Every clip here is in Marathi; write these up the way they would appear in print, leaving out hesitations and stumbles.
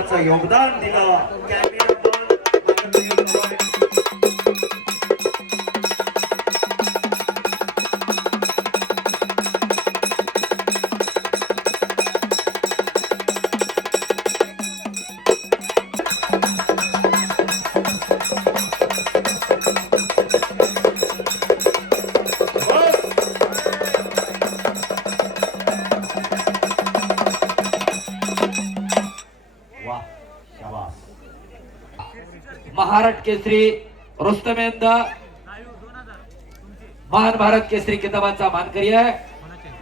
महत्वाचं योगदान दिलं. महाराष्ट्र केसरी रुस्तमेंद महान भारत केसरी किताबाचा मानकरी आहे.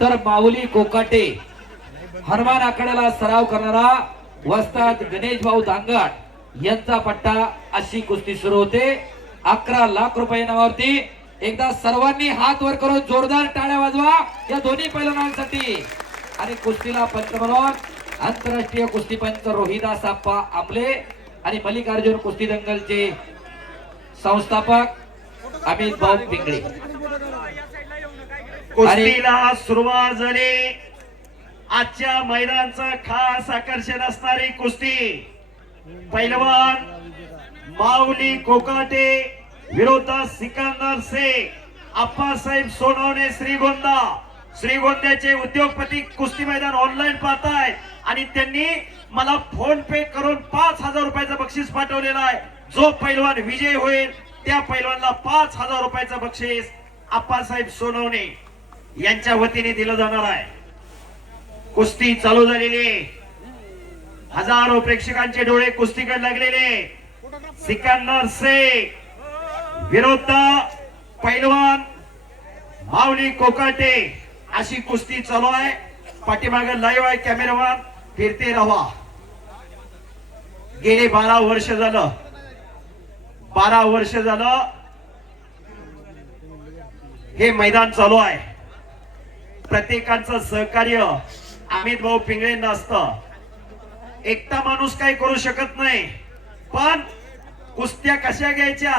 तर माऊली कोकाटे हनुमान आखाड्याला सराव करणारा वस्ताद गणेश भाऊ दांगट यांचा पट्टा. अशी कुस्ती सुरू होते. 11 लाख रुपये नावावरती. एकदा सर्वांनी हात वर करून जोरदार टाळ्या वाजवा या दोन्ही पैलवानांसाठी. आणि कुस्तीला पंच म्हणून आंतरराष्ट्रीय कुस्तीपंच रोहिदास आप्पा आमले आणि मल्लिकार्जुन कुस्ती दंगलचे संस्थापक अमित भाऊ पिंगळे. कुस्तीला सुरुवात झाली. आजच्या मैदानाचं खास आकर्षण असणारी कुस्ती. पैलवान माऊली कोकाटे विरोधात सिकंदर शेख. आप्पासाहेब सोनवणे श्रीगोंदा. श्रीगोंद्याचे उद्योगपती कुस्ती मैदान ऑनलाईन पाहताय आणि त्यांनी मला फोन पे करून 5,000 रुपयाचं बक्षीस पाठवलेलं आहे. जो पैलवान विजय होईल त्या पैलवानला 5,000 रुपयाचं बक्षीस आप्पासाहेब सोनवणे यांच्या वतीने दिलं जाणार आहे. कुस्ती चालू झालेली. हजारो प्रेक्षकांचे डोळे कुस्तीकडे लागलेले. सिकंदर शेख विरुद्ध पैलवान माऊली कोकाटे अशी कुस्ती चालू आहे. पाठीमागे लाईव्ह आहे कॅमेरामॅन. फिरते रहा. गेले 12 वर्ष झालं. 12 वर्ष झालं हे मैदान चालू आहे. प्रत्येकाचं सहकार्य अमित भाऊ पिंगळेंना असतं. एकटा माणूस काही करू शकत नाही. पण कुस्त्या कशा घ्यायच्या,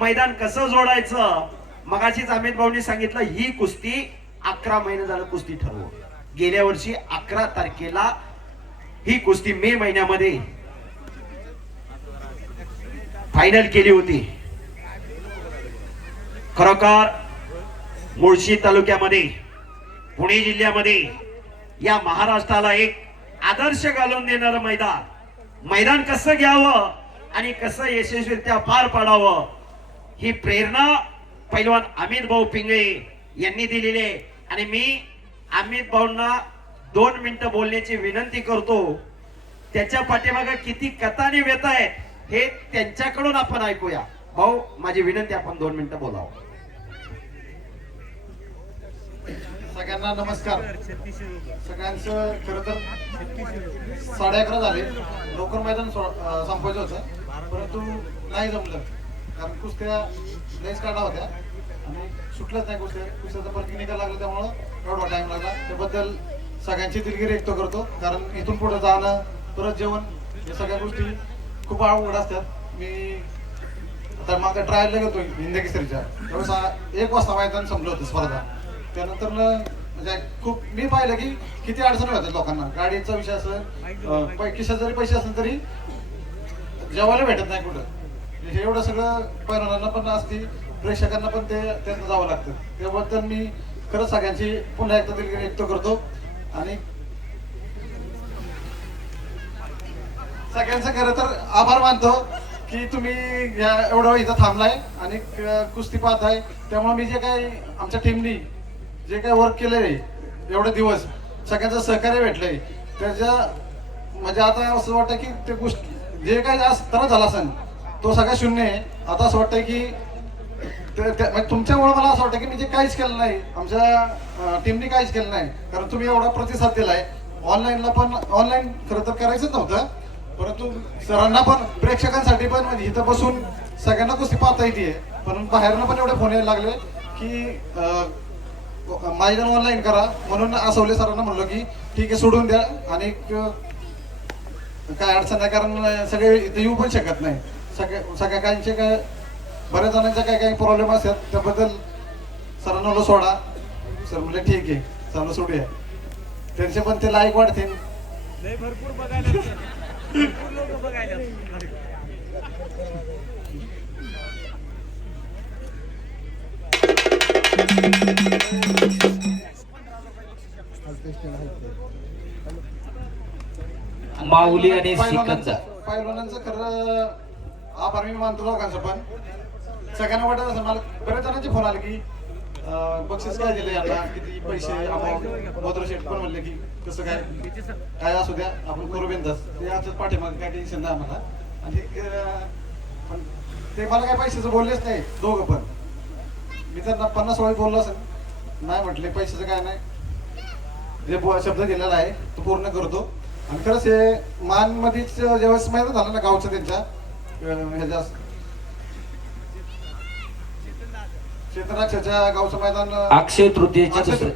मैदान कसं जोडायचं, मगाशीच अमित भाऊंनी सांगितलं. ही कुस्ती 11 महिने झालं कुस्ती ठरवून. गेल्या वर्षी 11 तारखेला ही कुस्ती मे महिन्यामध्ये फायनल केली होती. खरोखर मुळशी तालुक्यामध्ये पुणे जिल्ह्यामध्ये या महाराष्ट्राला एक आदर्श घालून देणारं मैदान. मैदान कसं घ्यावं आणि कसं यशस्वीरित्या पार पाडावं ही प्रेरणा पैलवान अमित भाऊ पिंगळे यांनी दिलेली आहे. आणि मी अमित भाऊंना 2 मिनिटं बोलण्याची विनंती करतो. त्याच्या पाठीमागे किती कथा आणि व्यथा आहेत हे त्यांच्याकडून आपण ऐकूया. भाऊ, माझी विनंती, आपण 2 मिनिटं बोलावं. सगळ्यांना नमस्कार. सगळ्यांचं खरं तर 11:30 झाले. लवकर मैदान संपवायचं होतं परंतु नाही जमलं. कारण कुस्त्या लयच काढा होत्या आणि सुटलंच नाही. कुस्त्याचा परत निकाल लागला त्यामुळं एवढा टाइम लागला. त्याबद्दल सगळ्यांची दिलगिरी व्यक्त करतो. कारण इथून पुढे जाणं, परत जेवण, या सगळ्या गोष्टी खूप अवघड असतात. मी आता मागं ट्रायलला गेलो हिंद केसरीच्या त्यावेळेस 1 वाजता मैदान संपलं होतं स्पर्धा. त्यानंतर म्हणजे खूप मी पाहिलं की किती अडचणी होतात लोकांना. गाडीचा विषय असेल, खिशात जरी पैसे असले तरी जेवायला भेटत नाही कुठं. हे एवढं सगळं पैलवानांना पण असते, प्रेक्षकांना पण ते त्यांना जावं लागतं. त्याबद्दल मी खरंच सगळ्यांची पुन्हा एकदा दिलगिरी व्यक्त करतो. आणि सगळ्यांचं खरं तर आभार मानतो की तुम्ही एवढं इथं थांबलाय आणि कुस्ती पाहताय. त्यामुळे मी जे काही आमच्या टीमनी जे काही वर्क केलंय एवढे दिवस, सगळ्यांचं सहकार्य भेटलंय, त्याच्या म्हणजे आता असं वाटतं की ते गोष्ट जे काही आज तरच झाला असेल तो सगळा शून्य आहे. आता असं वाटतंय की तुमच्यामुळे मला असं वाटतं की मी जे काहीच केलं नाही, आमच्या टीमनी काहीच केलं नाही. कारण तुम्ही एवढा प्रतिसाद दिलाय. ऑनलाईनला पण ऑनलाईन खरं तर करायचंच नव्हतं परंतु सरांना पण प्रेक्षकांसाठी पण म्हणजे इथं बसून सगळ्यांना कुस्ती पाहता येते. पण बाहेरनं पण एवढे फोन यायला लागले की मैदान ऑनलाईन करा. म्हणून आसवले सरांना म्हणलो की ठीक आहे सोडून द्या आणि काय अडचण नाही. कारण सगळे इथे येऊ पण शकत नाही. सगळ्या काहींचे काय बऱ्याच जणांचे काही काही प्रॉब्लेम असतात. त्याबद्दल सरांना म्हणलं सोडा. सर म्हणजे ठीक आहे चालू सोडूया. त्यांचे पण ते लाईक वाढतील. भरपूर बघायला माऊली आणि सिकंदर. पैलवानांचं खरं आभार मी मानतो दोघांचं, पण सगळ्यांना वाटत असं मला बऱ्याच जणांचे फोन आले की बक्षीस काय दिलं यांना, किती पैसे अमाऊंट. मधुर शेठ पण म्हणले की कसं काय असू द्या आपण करू बिंदास, ते आजच पाठीमागे काय टेन्शन नाही आम्हाला. आणि पण ते मला काय पैशाचं बोललेच नाही दोघं पण. मी त्यांना 50 वेळा बोललो असेल, नाही म्हटले पैशाचं काय नाही, जे शब्द दिलेला आहे तो पूर्ण करतो. आणि खरंच हे मानमध्येच ज्यावेळेस मैदान झालं ना गावचं त्यांच्या ह्याच्या क्षेत्राक्षच्या गावचं मैदान अक्षय तृतीयेच्या दुसऱ्या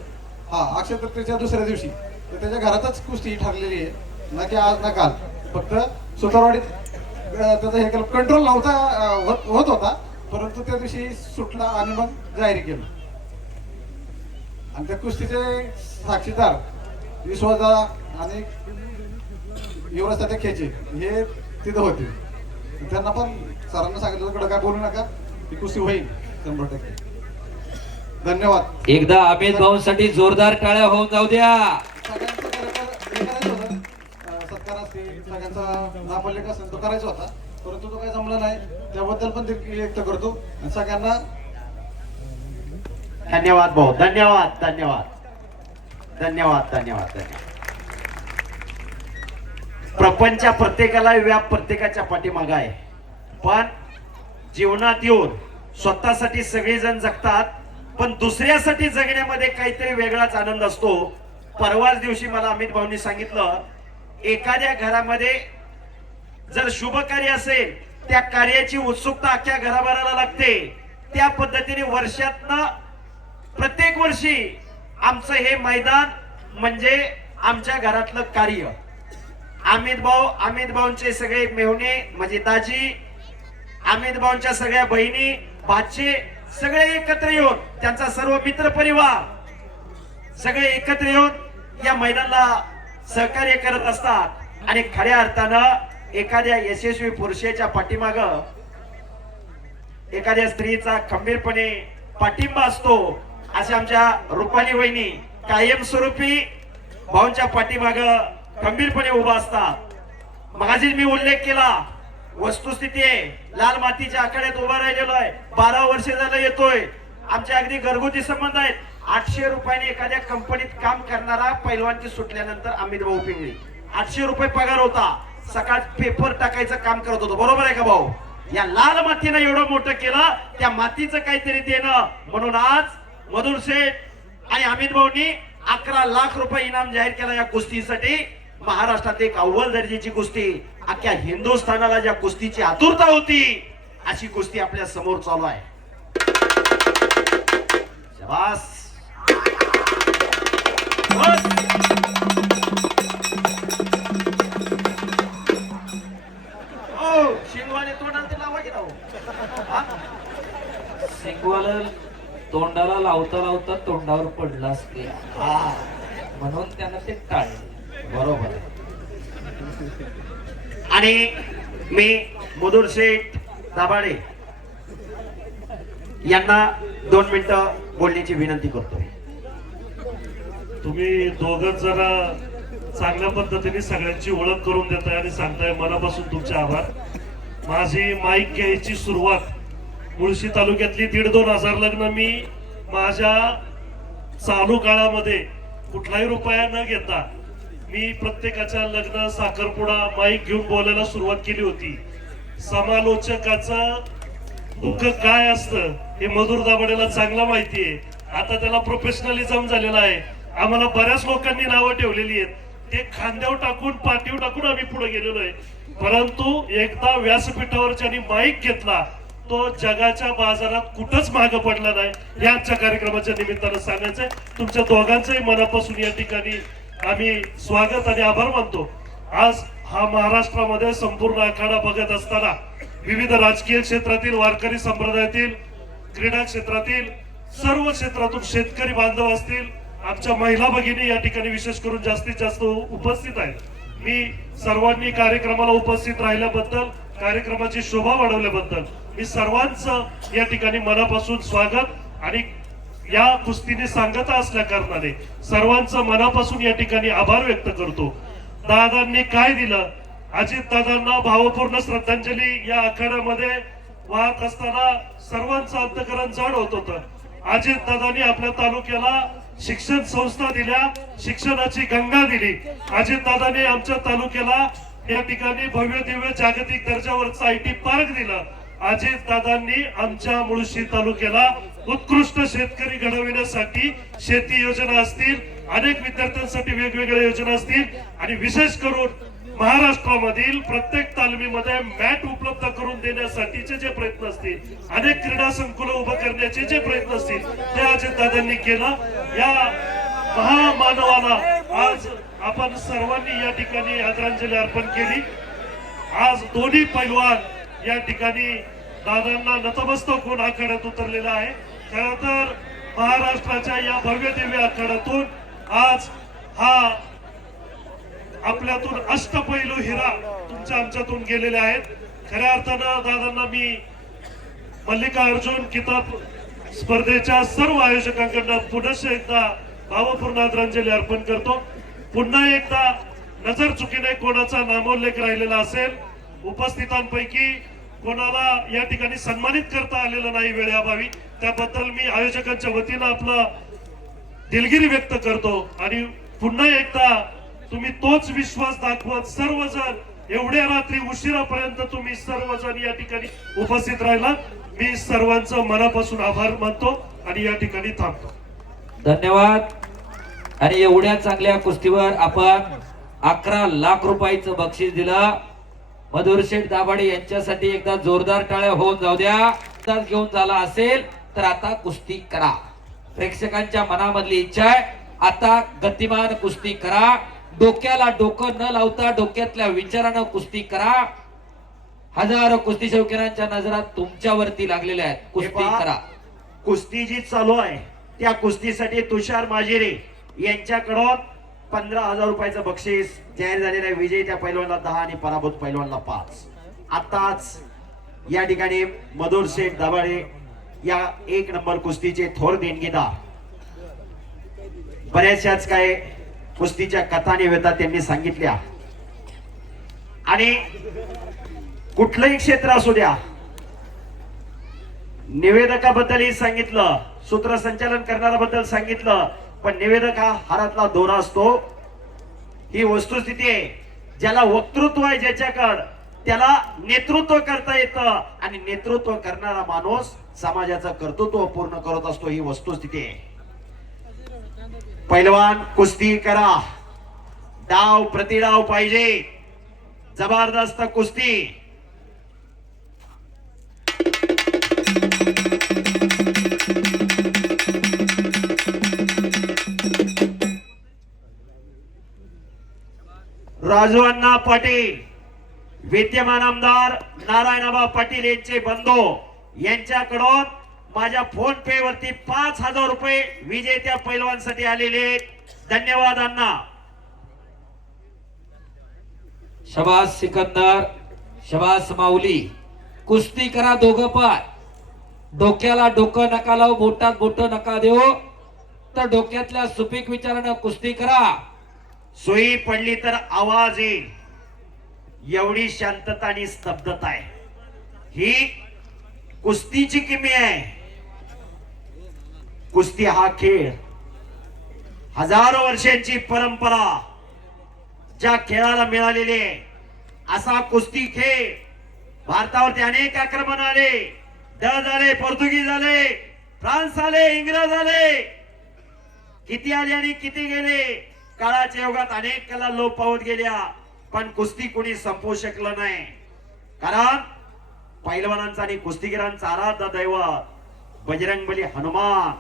अक्षय तृतीयेच्या दुसऱ्या दिवशी, तर त्याच्या घरातच कुस्ती ठरलेली आहे, ना की आज ना काल. फक्त सुतारवाडीत त्याचा हे केलं, कंट्रोल नव्हता होत होता, परंतु त्या दिवशी सुटला आणि मग जाहीर केलं. आणि त्या कुस्तीचे साक्षीदार विश्वासदा आणि युवराज तात्या खेचे हे तिथं होते. त्यांना पण सरांना सांगितलं कडं काय बोलू नका, ही कुस्ती होईल 100%. धन्यवाद. एकदा अमित भाऊंसाठी जोरदार टाळ्या होऊन जाऊ द्या. सगळ्यांचं खरं करायचं होतं, सत्कार असतील सगळ्यांचा नापल्लेख असेल तो करायचा होता, परंतु तो काही जमला नाही. त्याबद्दल पण ते व्यक्त करतो. आणि सगळ्यांना धन्यवाद भाऊ, धन्यवाद धन्यवाद धन्यवाद धन्यवाद धन्यवाद. प्रपंच प्रत्येकाला व्याप प्रत्येकाच्या पाठीमागे आहे, पण जीवनात येऊन स्वतःसाठी सगळेजण जगतात, पण दुसऱ्यासाठी जगण्यामध्ये काहीतरी वेगळाच आनंद असतो. परवाच दिवशी मला अमित भाऊंनी सांगितलं, एखाद्या घरामध्ये जर शुभ कार्य असेल, त्या कार्याची उत्सुकता अख्ख्या घराभराला लागते. त्या पद्धतीने वर्षातनं प्रत्येक वर्षी आमचं हे मैदान म्हणजे आमच्या घरातलं कार्य. अमित भाऊंचे सगळे मेहुणे म्हणजे दाजी, अमित भाऊंच्या सगळ्या बहिणी, भाचे सगळे एकत्र येऊन, त्यांचा सर्व मित्र परिवार सगळे एकत्र येऊन या मैदानाला सहकार्य करत असतात. आणि खऱ्या अर्थानं एखाद्या यशस्वी पुरुषाच्या पाठीमाग एखाद्या स्त्रीचा खंबीरपणे पाठिंबा असतो. असे आमच्या रुपाली वहिनी कायमस्वरूपी भाऊंच्या पाठीमाग खंबीरपणे उभा असतात. मगाशी मी उल्लेख केला, वस्तुस्थिती आहे, लाल मातीच्या आखाड्यात उभा राहिलेलो आहे, 12 वर्ष झालं येतोय. आमचे अगदी घरगुती संबंध आहेत. 800 रुपयाने एखाद्या कंपनीत काम करणारा पैलवानची सुटल्यानंतर अमित भाऊ पिंगळी 800 रुपये पगार होता. सकाळ पेपर टाकायचं काम करत होतो. बरोबर आहे का भाऊ? या लाल मातीनं एवढं मोठं केलं, त्या मातीचं काहीतरी देणं म्हणून आज मधुर शेठ आणि अमित भाऊंनी 11 लाख रुपये इनाम जाहीर केला या कुस्तीसाठी. महाराष्ट्रात एक अव्वल दर्जाची कुस्ती, अख्ख्या हिंदुस्थानाला ज्या कुस्तीची आतुरता होती अशी कुस्ती आपल्या समोर चालू आहे. शाबास. शिंगवाने तोंडाला ते लावा की राव. सिंगवाला तोंडाला लावता लावता तोंडावर पडला असते, म्हणून त्यानं ते टाळले. बरोबर. आणि मी मधुर शेठ दाभाडे यांना 2 मिनिटं बोलण्याची विनंती करतोय. तुम्ही दोघं जरा चांगल्या पद्धतीने सगळ्यांची ओळख करून देताय आणि सांगताय, मनापासून तुमचे आभार. माझी माईक घ्यायची सुरुवात मुळशी तालुक्यातली 1,500-2,000 लग्न मी माझ्या चालू काळामध्ये कुठलाही रुपया न घेता मी प्रत्येकाच्या लग्न साखरपुडा माईक घेऊन बोलायला सुरुवात केली होती. समालोचकाचं दुःख काय असतं हे मधुर दाभाडेला चांगलं माहिती आहे. आता त्याला प्रोफेशनलिझम झालेला आहे. आम्हाला बऱ्याच लोकांनी नावं ठेवलेली आहेत, ते खांद्यावर टाकून पाठीवर टाकून आम्ही पुढे गेलेलो आहे. परंतु एकदा व्यासपीठावर ज्यांनी माईक घेतला तो जगाच्या बाजारात कुठंच मागं पडला नाही. हे आजच्या कार्यक्रमाच्या निमित्तानं सांगायचंय. तुमच्या दोघांचंही मनापासून या ठिकाणी आम्ही स्वागत आणि आभार मानतो. आज हा महाराष्ट्रामध्ये संपूर्ण आखाडा बघत असताना विविध राजकीय क्षेत्रातील, वारकरी संप्रदायातील, क्रीडा क्षेत्रातील, सर्व क्षेत्रातून शेतकरी बांधव असतील, आमच्या महिला भगिनी या ठिकाणी विशेष करून जास्तीत जास्त उपस्थित आहेत. मी सर्वांनी कार्यक्रमाला उपस्थित राहिल्याबद्दल, कार्यक्रमाची शोभा वाढवल्याबद्दल मी सर्वांचं या ठिकाणी मनापासून स्वागत आणि या कुस्तीने सांगता असल्या कारणाने सर्वांचं मनापासून या ठिकाणी आभार व्यक्त करतो. दादांनी काय दिलं, अजित दादांना भावपूर्ण श्रद्धांजली या आखाड्यामध्ये वाहत असताना सर्वांचं अंतकरण जड होत होतं. अजित दादांनी आपल्या तालुक्याला शिक्षण संस्था दिल्या, शिक्षणाची गंगा दिली. अजित दादांनी आमच्या तालुक्याला या ठिकाणी भव्य दिव्य जागतिक दर्जावरचं आयटी पार्क दिलं. अजित दादांनी आमच्या मुळशी तालुक्याला उत्कृष्ट शेतकरी घडविण्यासाठी शेती योजना असतील, अनेक विद्यार्थ्यांसाठी वेगवेगळ्या योजना असतील आणि विशेष करून महाराष्ट्रामधील प्रत्येक तालमीमध्ये मॅट उपलब्ध करून देण्यासाठीचे जे प्रयत्न असतील, अनेक क्रीडा संकुल उभं करण्याचे जे प्रयत्न असतील ते अजितदादांनी केलं. या महामानवाला आज आपण सर्वांनी या ठिकाणी आदरांजली अर्पण केली. आज दोन्ही पैलवान या ठिकाणी दादांना नतमस्तक होऊन आखाड्यात उतरलेला आहे. खरं तर महाराष्ट्राच्या या भव्य दिव्य आखाड्यातून आज हा आपल्यातून अष्टपैलू हिरा तुमच्या आमच्यातून गेलेले आहेत. खऱ्या अर्थानं दादांना मी मल्लिकार्जुन किताब स्पर्धेच्या सर्व आयोजकांकडून पुनश्च एकदा भावपूर्ण आदरांजली अर्पण करतो. पुन्हा एकदा नजर चुकीने कोणाचा नामोल्लेख राहिलेला असेल, उपस्थितांपैकी कोणाला या ठिकाणी सन्मानित करता आलेलं नाही वेळेअभावी, त्याबद्दल मी आयोजकांच्या वतीनं आपला दिलगिरी व्यक्त करतो. आणि पुन्हा एकदा तुम्ही तोच विश्वास दाखवत सर्वजण एवढ्या रात्री उशिरापर्यंत तुम्ही सर्वजण या ठिकाणी उपस्थित राहिला, मी सर्वांचं मनापासून आभार मानतो आणि या ठिकाणी थांबतो. धन्यवाद. आणि एवढ्या चांगल्या कुस्तीवर आपण 11 लाख रुपयाचं बक्षीस दिलं. मधुर शेठ दाभाडे यांच्यासाठी एकदा जोरदार टाळ्या होऊन जाऊ द्या. घेऊन झाला असेल तर आता कुस्ती करा. प्रेक्षकांच्या मनामधली इच्छा आहे, आता गतिमान कुस्ती करा. डोक्याला डोकं न लावता डोक्यातल्या विचारानं कुस्ती करा. हजारो कुस्ती शौकीनांच्या नजरा तुमच्यावरती लागलेल्या आहेत. कुस्ती करा. कुस्ती जी चालू आहे त्या कुस्तीसाठी तुषार माजिरे यांच्याकडून 15,000 रुपयाचं बक्षीस जाहीर झालेलं आहे. विजयी त्या पैलवानला 10 आणि पराभूत पैलवानला 5. आताच या ठिकाणी मधुर शेठ दाभाडे या 1 नंबर कुस्तीचे थोर देणगीदार, बऱ्याचशाच काय कुस्तीच्या कथा निवेदना त्यांनी सांगितल्या. आणि कुठलंही क्षेत्र असू द्या, निवेदकाबद्दलही सांगितलं, सूत्रसंचालन करणाऱ्याबद्दल सांगितलं, पण निवेदक हा हारातला दोरा असतो. ही वस्तुस्थिती आहे. ज्याला वक्तृत्व आहे ज्याच्याकडं, त्याला नेतृत्व करता येतं आणि नेतृत्व करणारा माणूस समाजाचं कर्तृत्व पूर्ण करत असतो. ही वस्तुस्थिती आहे. पैलवान कुस्ती करा. डाव प्रतिडाव पाहिजे. जबरदस्त कुस्ती. राजू अण्णा पाटील, विद्यमान आमदार नारायणबा पाटील यांचे बंधू, यांच्याकडून माझ्या फोन पे वरती 5,000 रुपये विजेत्या पैलवानसाठी आलेले. धन्यवाद अण्णा. शबास सिकंदर, शबास माऊली. कुस्ती करा दोघं पण. डोक्याला डोकं नका लावू, बोटात बोट नका देऊ, तर डोक्यातल्या सुपीक विचारानं कुस्ती करा. सुई पडली तर आवाज येईल, एवढी शांतता आणि स्तब्धता आहे. ही कुस्तीची किमी आहे. कुस्ती हा खेळ, हजारो वर्षांची परंपरा ज्या खेळाला मिळालेली आहे, असा कुस्ती खेळ भारतावरती अनेक आक्रमण आले, डच आले, पोर्तुगीज आले, फ्रान्स आले, इंग्रज आले, किती आले आणि किती गेले. काळाच्या युगात अनेक कला लोप पावत गेल्या, पण कुस्ती कोणी संपवू शकलं नाही. कारण पैलवानांचा आणि कुस्तीगिरांचा आराध्य दैवत बजरंगबली हनुमान,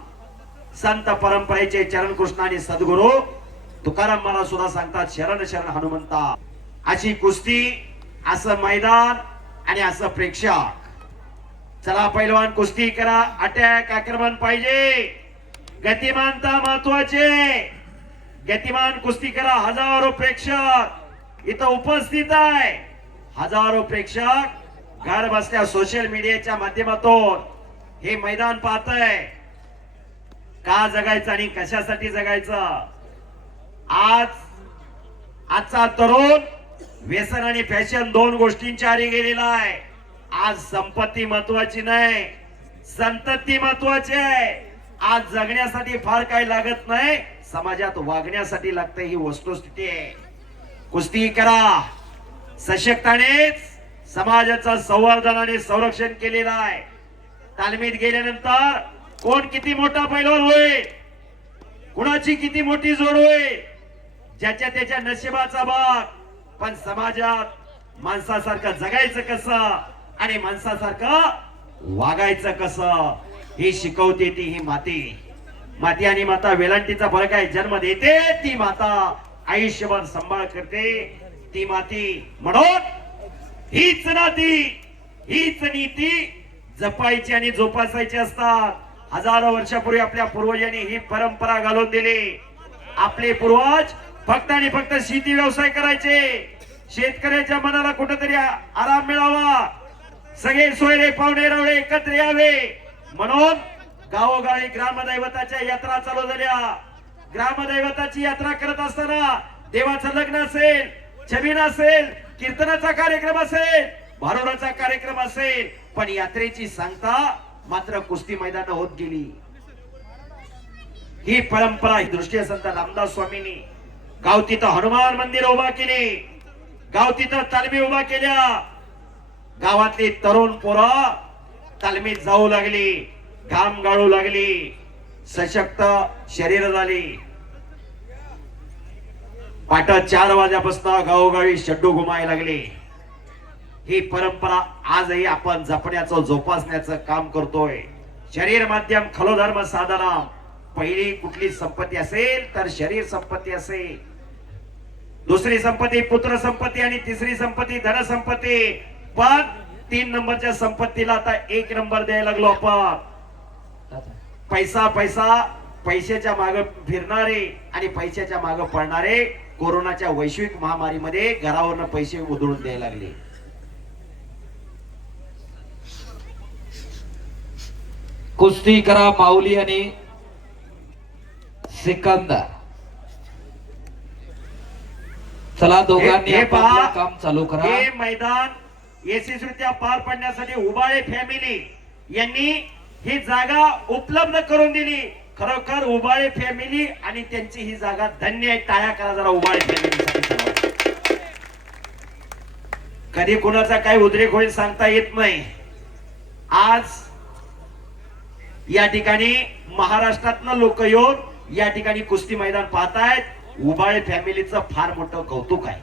संत परंपरेचे चरण कृष्ण आणि सद्गुरू तुकाराम मला सुद्धा सांगतात, शरण शरण हनुमंता. अशी कुस्ती, असं मैदान आणि असं प्रेक्षक. चला पैलवान कुस्ती करा. अटॅक, आक्रमण पाहिजे. गतिमानता महत्वाचे. गतिमान कुस्ती करा. हजारो प्रेक्षक इथं उपस्थित आहे. हजारो प्रेक्षक घर बसल्या सोशल मीडियाच्या माध्यमातून हे मैदान पाहतय. का जगायचं आणि कशासाठी जगायचं? आजचा तरुण व्यसन आणि फॅशन दोन गोष्टींच्या आरी गेलेला आहे. आज संपत्ती महत्वाची नाही, संतती महत्वाची आहे. आज जगण्यासाठी फार काही लागत नाही, समाजात वागण्यासाठी लागतं, ही वस्तुस्थिती आहे. कुस्ती करा, सशक्तानेच समाजाचं संवर्धन आणि संरक्षण केलेलं आहे. तालमीत गेल्यानंतर कोण किती मोठा पैलवान होईल, कुणाची किती मोठी जोड होईल, ज्याच्या त्याच्या नशिबाचा भाग. पण समाजात माणसासारखं जगायचं कसं आणि माणसासारखं वागायचं कसं हे शिकवते ती ही माती. माती आणि माता वेलांटीचा फरक आहे. जन्म देते ती माता, आयुष्यभर सांभाळ करते ती माती. म्हणून हीच नाती, हीच नीती जपायची आणि जोपासायची असतात. हजारो वर्षापूर्वी आपल्या पूर्वजांनी ही परंपरा घालून दिली. आपले पूर्वज फक्त आणि फक्त शेती व्यवसाय करायचे. शेतकऱ्याच्या मनाला कुठेतरी आराम मिळावा, सगळे सोयरे पाहुणे रावळे एकत्र यावे म्हणून गावोगावी ग्रामदैवताच्या यात्रा चालू झाल्या. ग्रामदैवताची यात्रा करत असताना देवाचं लग्न असेल, जमीन असेल, कीर्तनाचा कार्यक्रम असेल, भारुडाचा कार्यक्रम असेल, पण यात्रेची सांगता मात्र कुस्ती मैदान होत गेली. ही परंपरा, ही दृष्टी संत रामदास स्वामींनी गाव तिथं हनुमान मंदिर उभा केले, गाव तिथं तालमी उभा केल्या. गावातली तरुण पोरं तालमीत जाऊ लागली, घाम गाळू लागली, सशक्त शरीर झाली. पाट 4 वाजल्यापासून गावोगावी शड्डू घुमायला लागले. ही परंपरा आजही आपण जपण्याचं जोपासण्याचं काम करतोय. शरीर माध्यम खलो धर्म साधना. पहिली कुठली संपत्ती असेल तर शरीर संपत्ती असेल, दुसरी संपत्ती पुत्र संपत्ती आणि तिसरी संपत्ती धन संपत्ती. पण 3 नंबरच्या संपत्तीला आता 1 नंबर द्यायला लागलो आपण. पैसा पैसा, पैशाच्या मागे फिरणारे आणि पैशाच्या मागे पडणारे कोरोनाच्या वैश्विक महामारीमध्ये घरावरनं पैसे उधळून द्यायला लागले. कुस्ती करा माऊली आणि सिकंदर. चला दोघांनी हे आपलं पहा, काम चालू करा. हे मैदान यशस्वीरित्या पार पाडण्यासाठी उबाळे फॅमिली यांनी ही जागा उपलब्ध करून दिली. खरोखर उबाळे फॅमिली आणि त्यांची ही जागा धन्य आहे. टाळ्या करा जरा उबाळे फॅमिलीसाठी. कधी कुणाचा काय उद्रेक होईल सांगता येत नाही. आज या ठिकाणी महाराष्ट्रातनं लोक येऊन या ठिकाणी कुस्ती मैदान पाहतायत. उबाळे फॅमिलीचं फार मोठं कौतुक आहे.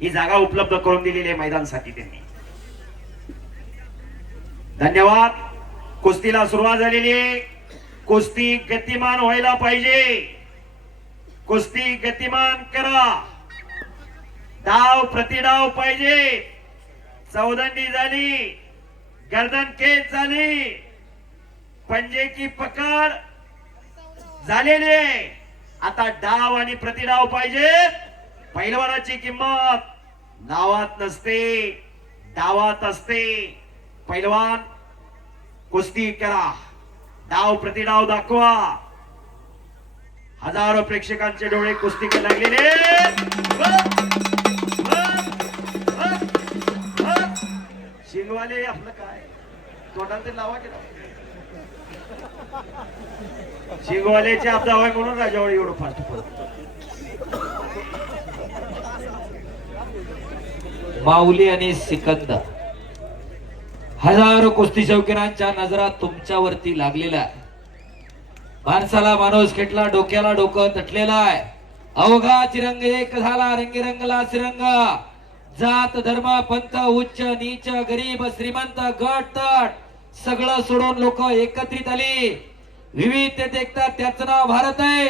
ही जागा उपलब्ध करून दिलेली आहे मैदानासाठी त्यांनी. धन्यवाद. कुस्तीला सुरुवात झालेली आहे. कुस्ती गतिमान व्हायला पाहिजे. कुस्ती गतिमान करा. डाव प्रतिडाव पाहिजे. चौदंडी झाली, गर्दन केस झाली, पंजे की पकड झालेली आहे. आता डाव आणि प्रतिडाव पाहिजे. पैलवानाची किंमत नावात नसते, डावात असते. पैलवान कुस्ती करा, डाव प्रतिडाव दाखवा. हजारो प्रेक्षकांचे डोळे कुस्तीकडे लागलेले. शिंगवाले आपलं काय तोंडात ते लावा की शिंगवाल्याचे आपदा होय म्हणून राजावळ एवढं फास्ट पडत. माऊली आणि सिकंदर. हजारो कुस्ती शौकीनांच्या नजरा तुमच्यावरती लागलेल्या आहे. माणसाला माणूस खेटला, डोक्याला डोकं तटलेला आहे. अवघा चिरंग एक झाला, रंगीरंगला सिरंग. जात धर्म पंथ उच्च नीच गरीब श्रीमंत गट तट सगळं सोडून लोक एकत्रित आली. विविधतेत एकता त्याचं नाव भारत आहे.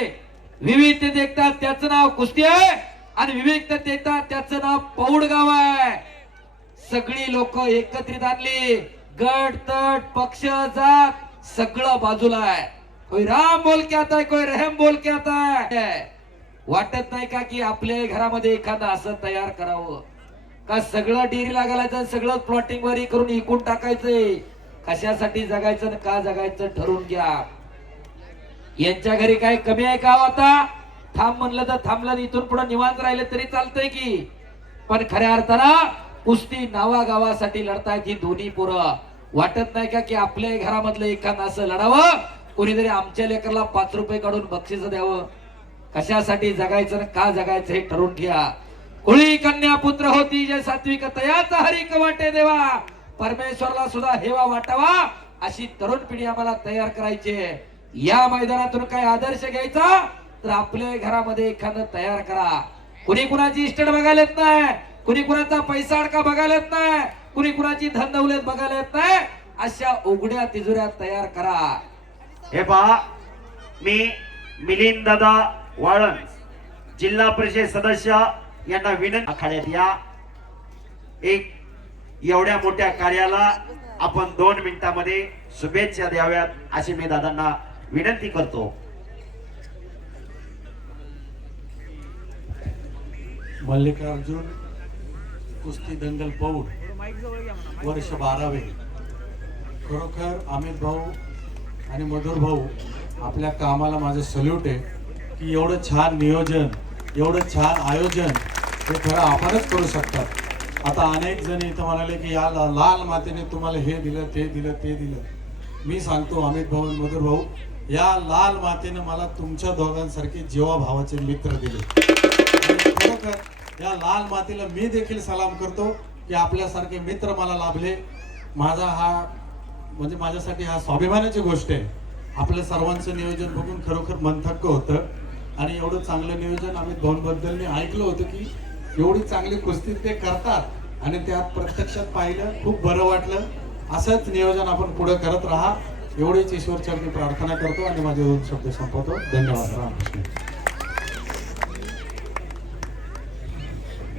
विविधतेत एकता त्याचं नाव कुस्ती आहे आणि विविधतेत एकता त्याचं नाव पौडगाव आहे. सगळी लोक एकत्रित आणली. गट तट पक्ष जात सगळं बाजूला आहे. कोई राम बोल के आता है, कोई रहम बोल के आता है. वाटत नाही का की आपल्या घरामध्ये एखादं असं तयार करावं का सगळं डेअरीला घालायचं सगळं प्लॉटिंग वरी करून इकून टाकायचंय? कशासाठी जगायचं आणि का जगायचं ठरवून घ्या. यांच्या घरी काय कमी आहे का हो आता? थांब म्हणलं तर थांबलं आणि इथून पुढे निवांत राहिलं तरी चालतंय की, पण खऱ्या अर्थानं कुस्ती नावागावासाठी लढतायत ही दोन्ही पोरं. वाटत नाही का की आपल्या घरामधलं एखादं असं लढावं, कोणीतरी आमच्या लेकरला 5 रुपये काढून बक्षीस द्यावं? कशासाठी जगायचं आणि का जगायचं हे ठरवून घ्या. कुळी कन्या पुत्र होती जे सात्विक तयाचा हरिक वाटे देवा, परमेश्वरला सुद्धा हेवा वाटावा अशी तरुण पिढी आम्हाला तयार करायची आहे. या मैदानातून काय आदर्श घ्यायचा तर आपल्या घरामध्ये एखादं तयार करा. कुणी कुणाची इस्टेट बघायला येत नाही, कुणी कुणाचा पैसा अडका बघायला येत नाही, कुणी कुणाची धन दौलत बघायला येत नाही, अशा उघड्या तिजोऱ्या तयार करा. हे पहा, मी मिलिंद दादा वाळन जिल्हा परिषद सदस्य यांना विनंती, आखाड्यात या. एक एवढ्या मोठ्या कार्याला आपण 2 मिनिटांमध्ये शुभेच्छा द्याव्यात अशी मी दादांना विनंती करतो. मल्लिकार्जुन कुस्ती दंगल पौड वर्ष 12वे. खरोखर अमित भाऊ आणि मधुर भाऊ आपल्या कामाला माझं सल्यूट आहे की एवढं छान नियोजन, एवढं छान आयोजन हे खरं आपणच करू शकतात. आता अनेक जण इथं म्हणाले की या लाल मातेने तुम्हाला हे दिलं ते दिलं ते दिलं. मी सांगतो अमित भाऊ आणि मधुर भाऊ, या लाल मातेने मला तुमच्या दोघांसारखे जीवाभावाचे मित्र दिले. आणि खरोखर या लाल मातेला मी देखील सलाम करतो की आपल्यासारखे मित्र मला लाभले. माझा हा म्हणजे माझ्यासाठी हा स्वाभिमानाची गोष्ट आहे. आपल्या सर्वांचं नियोजन बघून खरोखर मन थक्क होतं. आणि एवढं चांगलं नियोजन अमित भाऊंबद्दल मी ऐकलं होतं की एवढी चांगली कुस्ती ते करतात आणि त्यात प्रत्यक्षात पाहिलं, खूप बरं वाटलं. असंच नियोजन आपण पुढे करत राहा एवढीच ईश्वरचरणी प्रार्थना करतो आणि माझे 2 शब्द संपवतो. धन्यवाद. रामकृष्ण.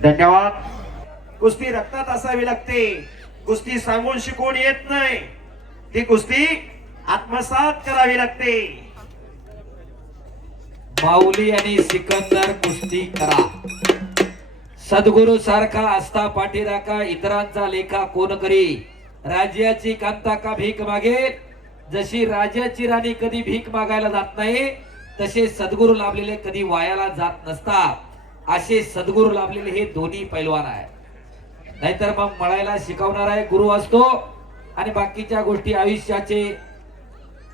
धन्यवाद. कुस्ती रक्तात असावी लागते. कुस्ती सांगून शिकवून येत नाही, ती कुस्ती आत्मसात करावी लागते. माऊली आणि सिकंदर कुस्ती करा. सद्गुरु सारखा असता पाठीराखा, इतरांचा लेखा कोण करी. राज्याची कांता का भीक मागेल, जशी राजाची राणी कधी भीक मागायला जात नाही तसे सद्गुरु लाभलेले कधी वायाला जात नसतात. असे सद्गुरु लाभलेले हे दोन्ही पैलवान आहे. नाहीतर मग मळायला शिकवणारा एक गुरु असतो आणि बाकीच्या गोष्टी आयुष्याचे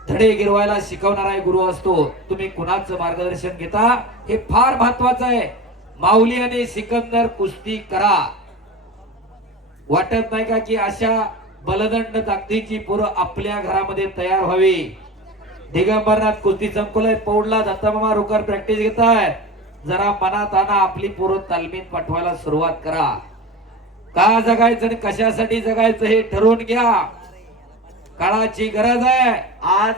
धडे गिरवायला शिकवणारा एक गुरु असतो. तुम्ही कुणाचं मार्गदर्शन घेता हे फार महत्वाचं आहे. माऊली आणि सिकंदर कुस्ती करा. वाटत नाही का की अशा बलदंड ताकदीची पोरं आपल्या घरामध्ये तयार व्हावी. दिगंबरनाथ कुस्ती संकुल पौडला दत्तामामा रोकर प्रॅक्टिस घेताय. जरा मनात आणा, आपली पोरं तालमीत पाठवायला सुरुवात करा. का जगायचं आणि कशासाठी जगायचं हे ठरवून घ्या. काळाची गरज आहे. आज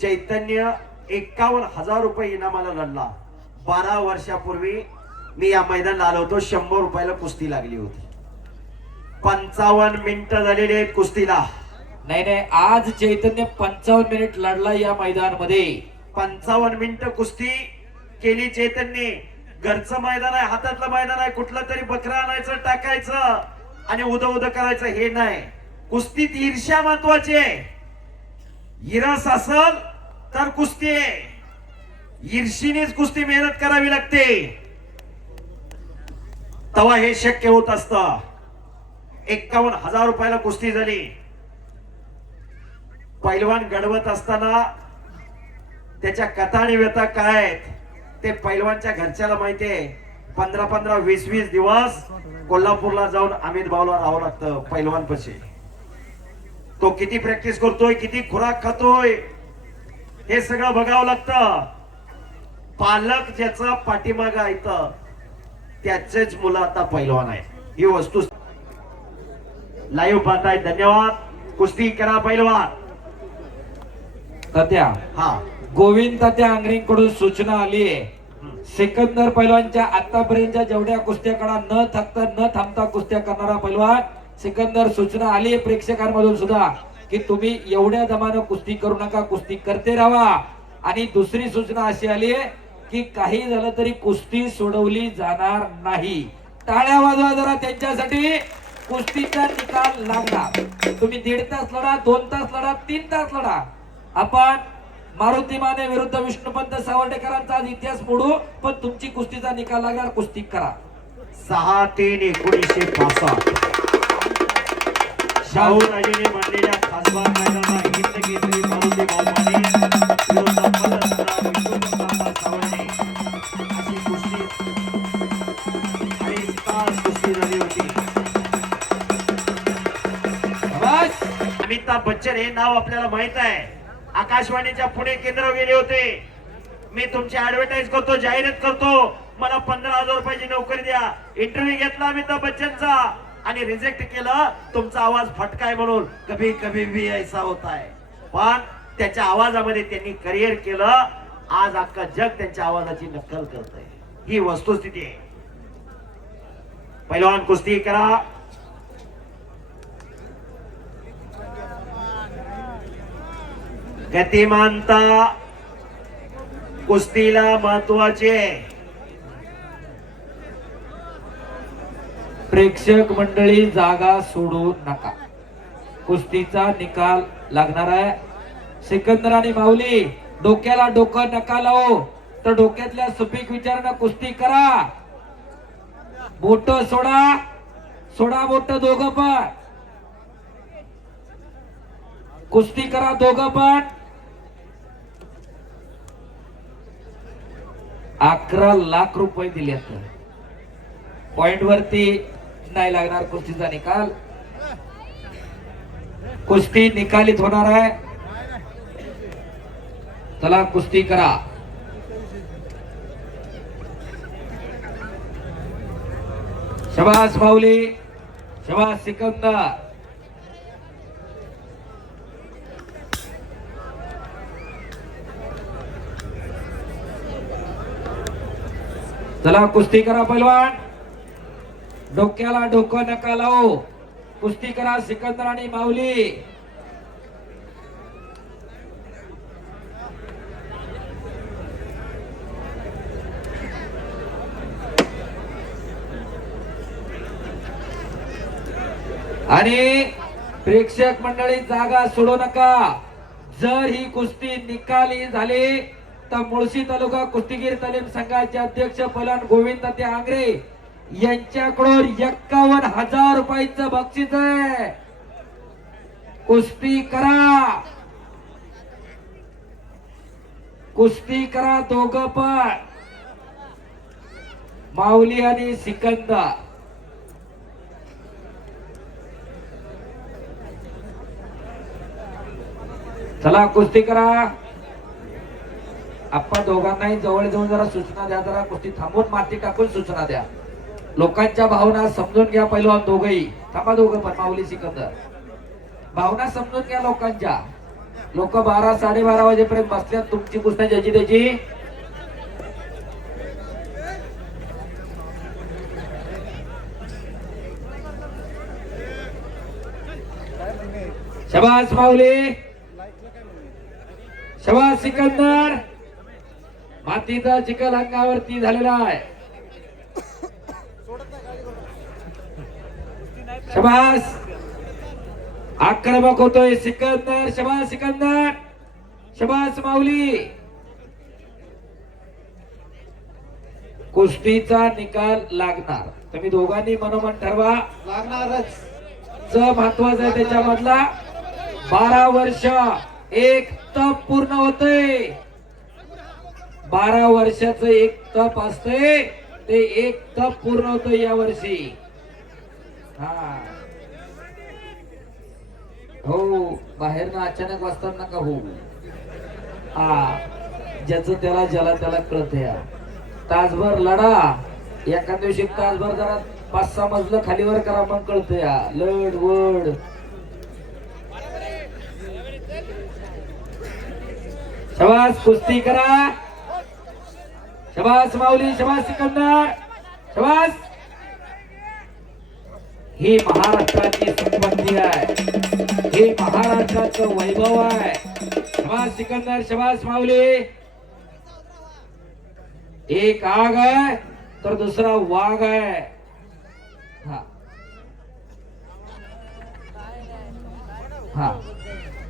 चैतन्य 51,000 रुपये इनामाला लढला. 12 वर्षापूर्वी मी या मैदानाला आलो होतो. 100 रुपयाला कुस्ती लागली होती. 55 मिनिटं झालेली आहेत कुस्तीला. नाही नाही, आज चैतन्य 55 मिनिट लढला या मैदानामध्ये. 55 मिनिटं कुस्ती केली चैतन्य. घरचं मैदान आहे, हातातलं मैदान आहे. कुठलं तरी बकरं आणायचं, टाकायचं आणि उद करायचं हे नाही. कुस्तीत ईर्ष्या महत्वाची आहे. इरस असल तर कुस्ती आहे. ईर्षीनेच कुस्ती मेहनत करावी लागते, तेव्हा हे शक्य होत असतं. 51,000 रुपयाला कुस्ती झाली. पैलवान घडवत असताना त्याच्या कथा आणि व्यथा काय आहेत ते पैलवानच्या घरच्याला माहिती आहे. 15-15, 20-20 दिवस कोल्हापूरला जाऊन अमित भाऊला राहावं लागतं पैलवानपाशी. तो किती प्रॅक्टिस करतोय, किती खुराक खातोय हे सगळं बघावं लागतं. पालक ज्याचा पाठीमागा येतं त्याचेच मुलं आता पैलवान आहे. ही वस्तू लाईव्ह पाहताय. धन्यवाद. कुस्ती करा पैलवान. तात्या, हा, गोविंद तात्या अंगरीकडून सूचना आली आहे. सिकंदर पैलवानच्या आतापर्यंतच्या जेवढ्या कुस्त्या काढा न थांबता कुस्त्या करणारा पैलवान सिकंदर, सूचना आली आहे प्रेक्षकांमधून सुद्धा की तुम्ही एवढ्या दमानं कुस्ती करू नका, कुस्ती करते राहा. आणि दुसरी सूचना अशी आली आहे की काही झालं तरी कुस्ती सोडवली जाणार नाही. टाळ्या वाजवा जरा त्यांच्यासाठी. कुस्तीचा निकाल लागणार. तुम्ही 1.5 तास लढा, 2 तास लढा, 3 तास लढा. आपण मारुती माने विरुद्ध विष्णुपंत सावर्डेकरांचा आज इतिहास मोडू, पण तुमची कुस्तीचा निकाल लागणार. कुस्ती करा. 6-3-1965 शाहूराजेने मांडलेल्या खासबाग मैदानात हिंद केसरी मारुती बहुमाने विरुद्ध पदसराव विष्णुपंत सावर्डे अशी कुस्ती 2.5 तास कुस्ती झाली होती. बस. अमिताभ बच्चन हे नाव आपल्याला माहित आहे. आकाशवाणीच्या पुणे केंद्रावर गेले होते. मी तुमची ऍडव्हर्टाईज करतो, जाहिरात करतो, मला 15,000 रुपयाची नोकरी द्या. इंटरव्ह्यू घेतला अमिताभ बच्चनचा आणि रिजेक्ट केलं. तुमचा आवाज फटकाय म्हणून, कभी कभी भी ऐसा होता है. पण त्याच्या आवाजामध्ये त्यांनी करिअर केलं. आज अख्खा जग त्यांच्या आवाजाची नक्कल करतंय. ही वस्तुस्थिती आहे. पहिलवान कुस्ती करा. गतिमानता कुस्तीला महत्वाची आहे. प्रेक्षक मंडळी जागा सोडू नका. कुस्तीचा निकाल लागणार आहे. सिकंदर आणि माऊली डोक्याला डोकं नका लावू, तर डोक्यातल्या सुपीक विचारांना कुस्ती करा. बोट सोडा, सोडा बोट दोघं पण. कुस्ती करा दोघं पण. 11 लाख रुपये दिले. पॉइंट वरती नाही लागणार कुस्तीचा निकाल. कुस्ती निकालित होणार आहे. चला कुस्ती करा. शबास माऊली, शबास सिकंदर. चला कुस्ती करा पहिलवान. डोक्याला डोकं नका लावू. कुस्ती करा सिकंदर आणि माऊली. आणि प्रेक्षक मंडळी जागा सोडू नका. जर ही कुस्ती निकाली झाली तर मुळशी तालुका कुस्तीगीर तालीम संघाचे अध्यक्ष पहिलवान गोविंद ते आंग्रे यांच्याकडून 51,000 रुपयाचं बक्षीस आहे. कुस्ती करा, कुस्ती करा दोघं पण. माऊली आणि सिकंदर. चला कुस्ती करा. आपण दोघांनाही जवळ जाऊन जरा सूचना द्या. जरा कुस्ती थांबून माती टाकून सूचना द्या. लोकांच्या भावना समजून घ्या. पहिलवान दोघही थांबा. दोघं पण माऊली सिकंदर भावना समजून घ्या लोकांच्या. लोक 12-12:30 वाजेपर्यंत बसल्यात. तुमची कुस्ती ज्याची त्याची. शबास माऊली, शबास सिकंदर. मातीचा चिखल अंगावरती झालेला आहे. शबास. आक्रमक होतोय सिकंदर. शबास सिकंदर, शबास माऊली. कुस्तीचा निकाल लागणार. तुम्ही दोघांनी मनोमन ठरवा. लागणारच. महत्वाचं आहे त्याच्यामधला 12 वर्ष एक तप पूर्ण होते. 12 वर्षाचं एक तप असते. ते एक तप पूर्ण होतं या वर्षी. हा हो, बाहेर ना अचानक वाचताना का हो. हा ज्याचं त्याला ज्याला त्याला कळत. तासभर लढा. एका दिवशी तासभर जरा 5-6 मजलं खालीवर करा, मग कळत. लढ वड. शबास कुस्ती करा. शबास माऊली, शबास सिकंदर, शबास. ही महाराष्ट्राची संपत्ती आहे. हे महाराष्ट्राचं वैभव आहे. शबास सिकंदर, शबास माऊली. एक आग आहे तर दुसरा वाघ आहे. हा हा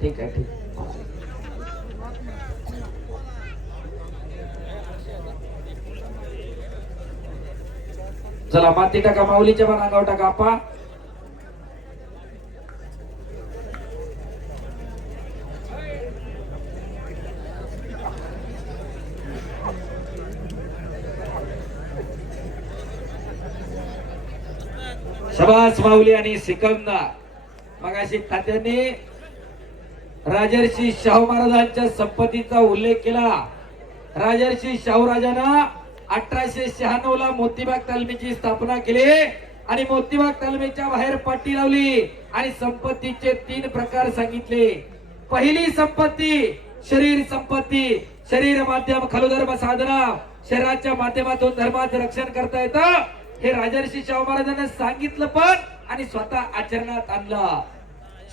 ठीक आहे ठीक. चला माती टाका, माऊलीच्या पण अंगावर टाका आपा. शबास माऊली आणि सिकंदर. मगाशी तात्यांनी राजर्षी शाहू महाराजांच्या संपत्तीचा उल्लेख केला. राजर्षी शाहू राजांना 1896 ला मोतीबाग तालमीची स्थापना केली आणि मोतीबाग तालमीच्या बाहेर पट्टी लावली आणि संपत्तीचे 3 प्रकार सांगितले. पहिली संपत्ती शरीर संपत्ती. शरीर माध्यम खलु धर्म साधना. शरीराच्या माध्यमातून धर्माचं रक्षण करता येतं. हे राजर्षी शाहू महाराजांना सांगितलं पण आणि स्वतः आचरणात आणलं.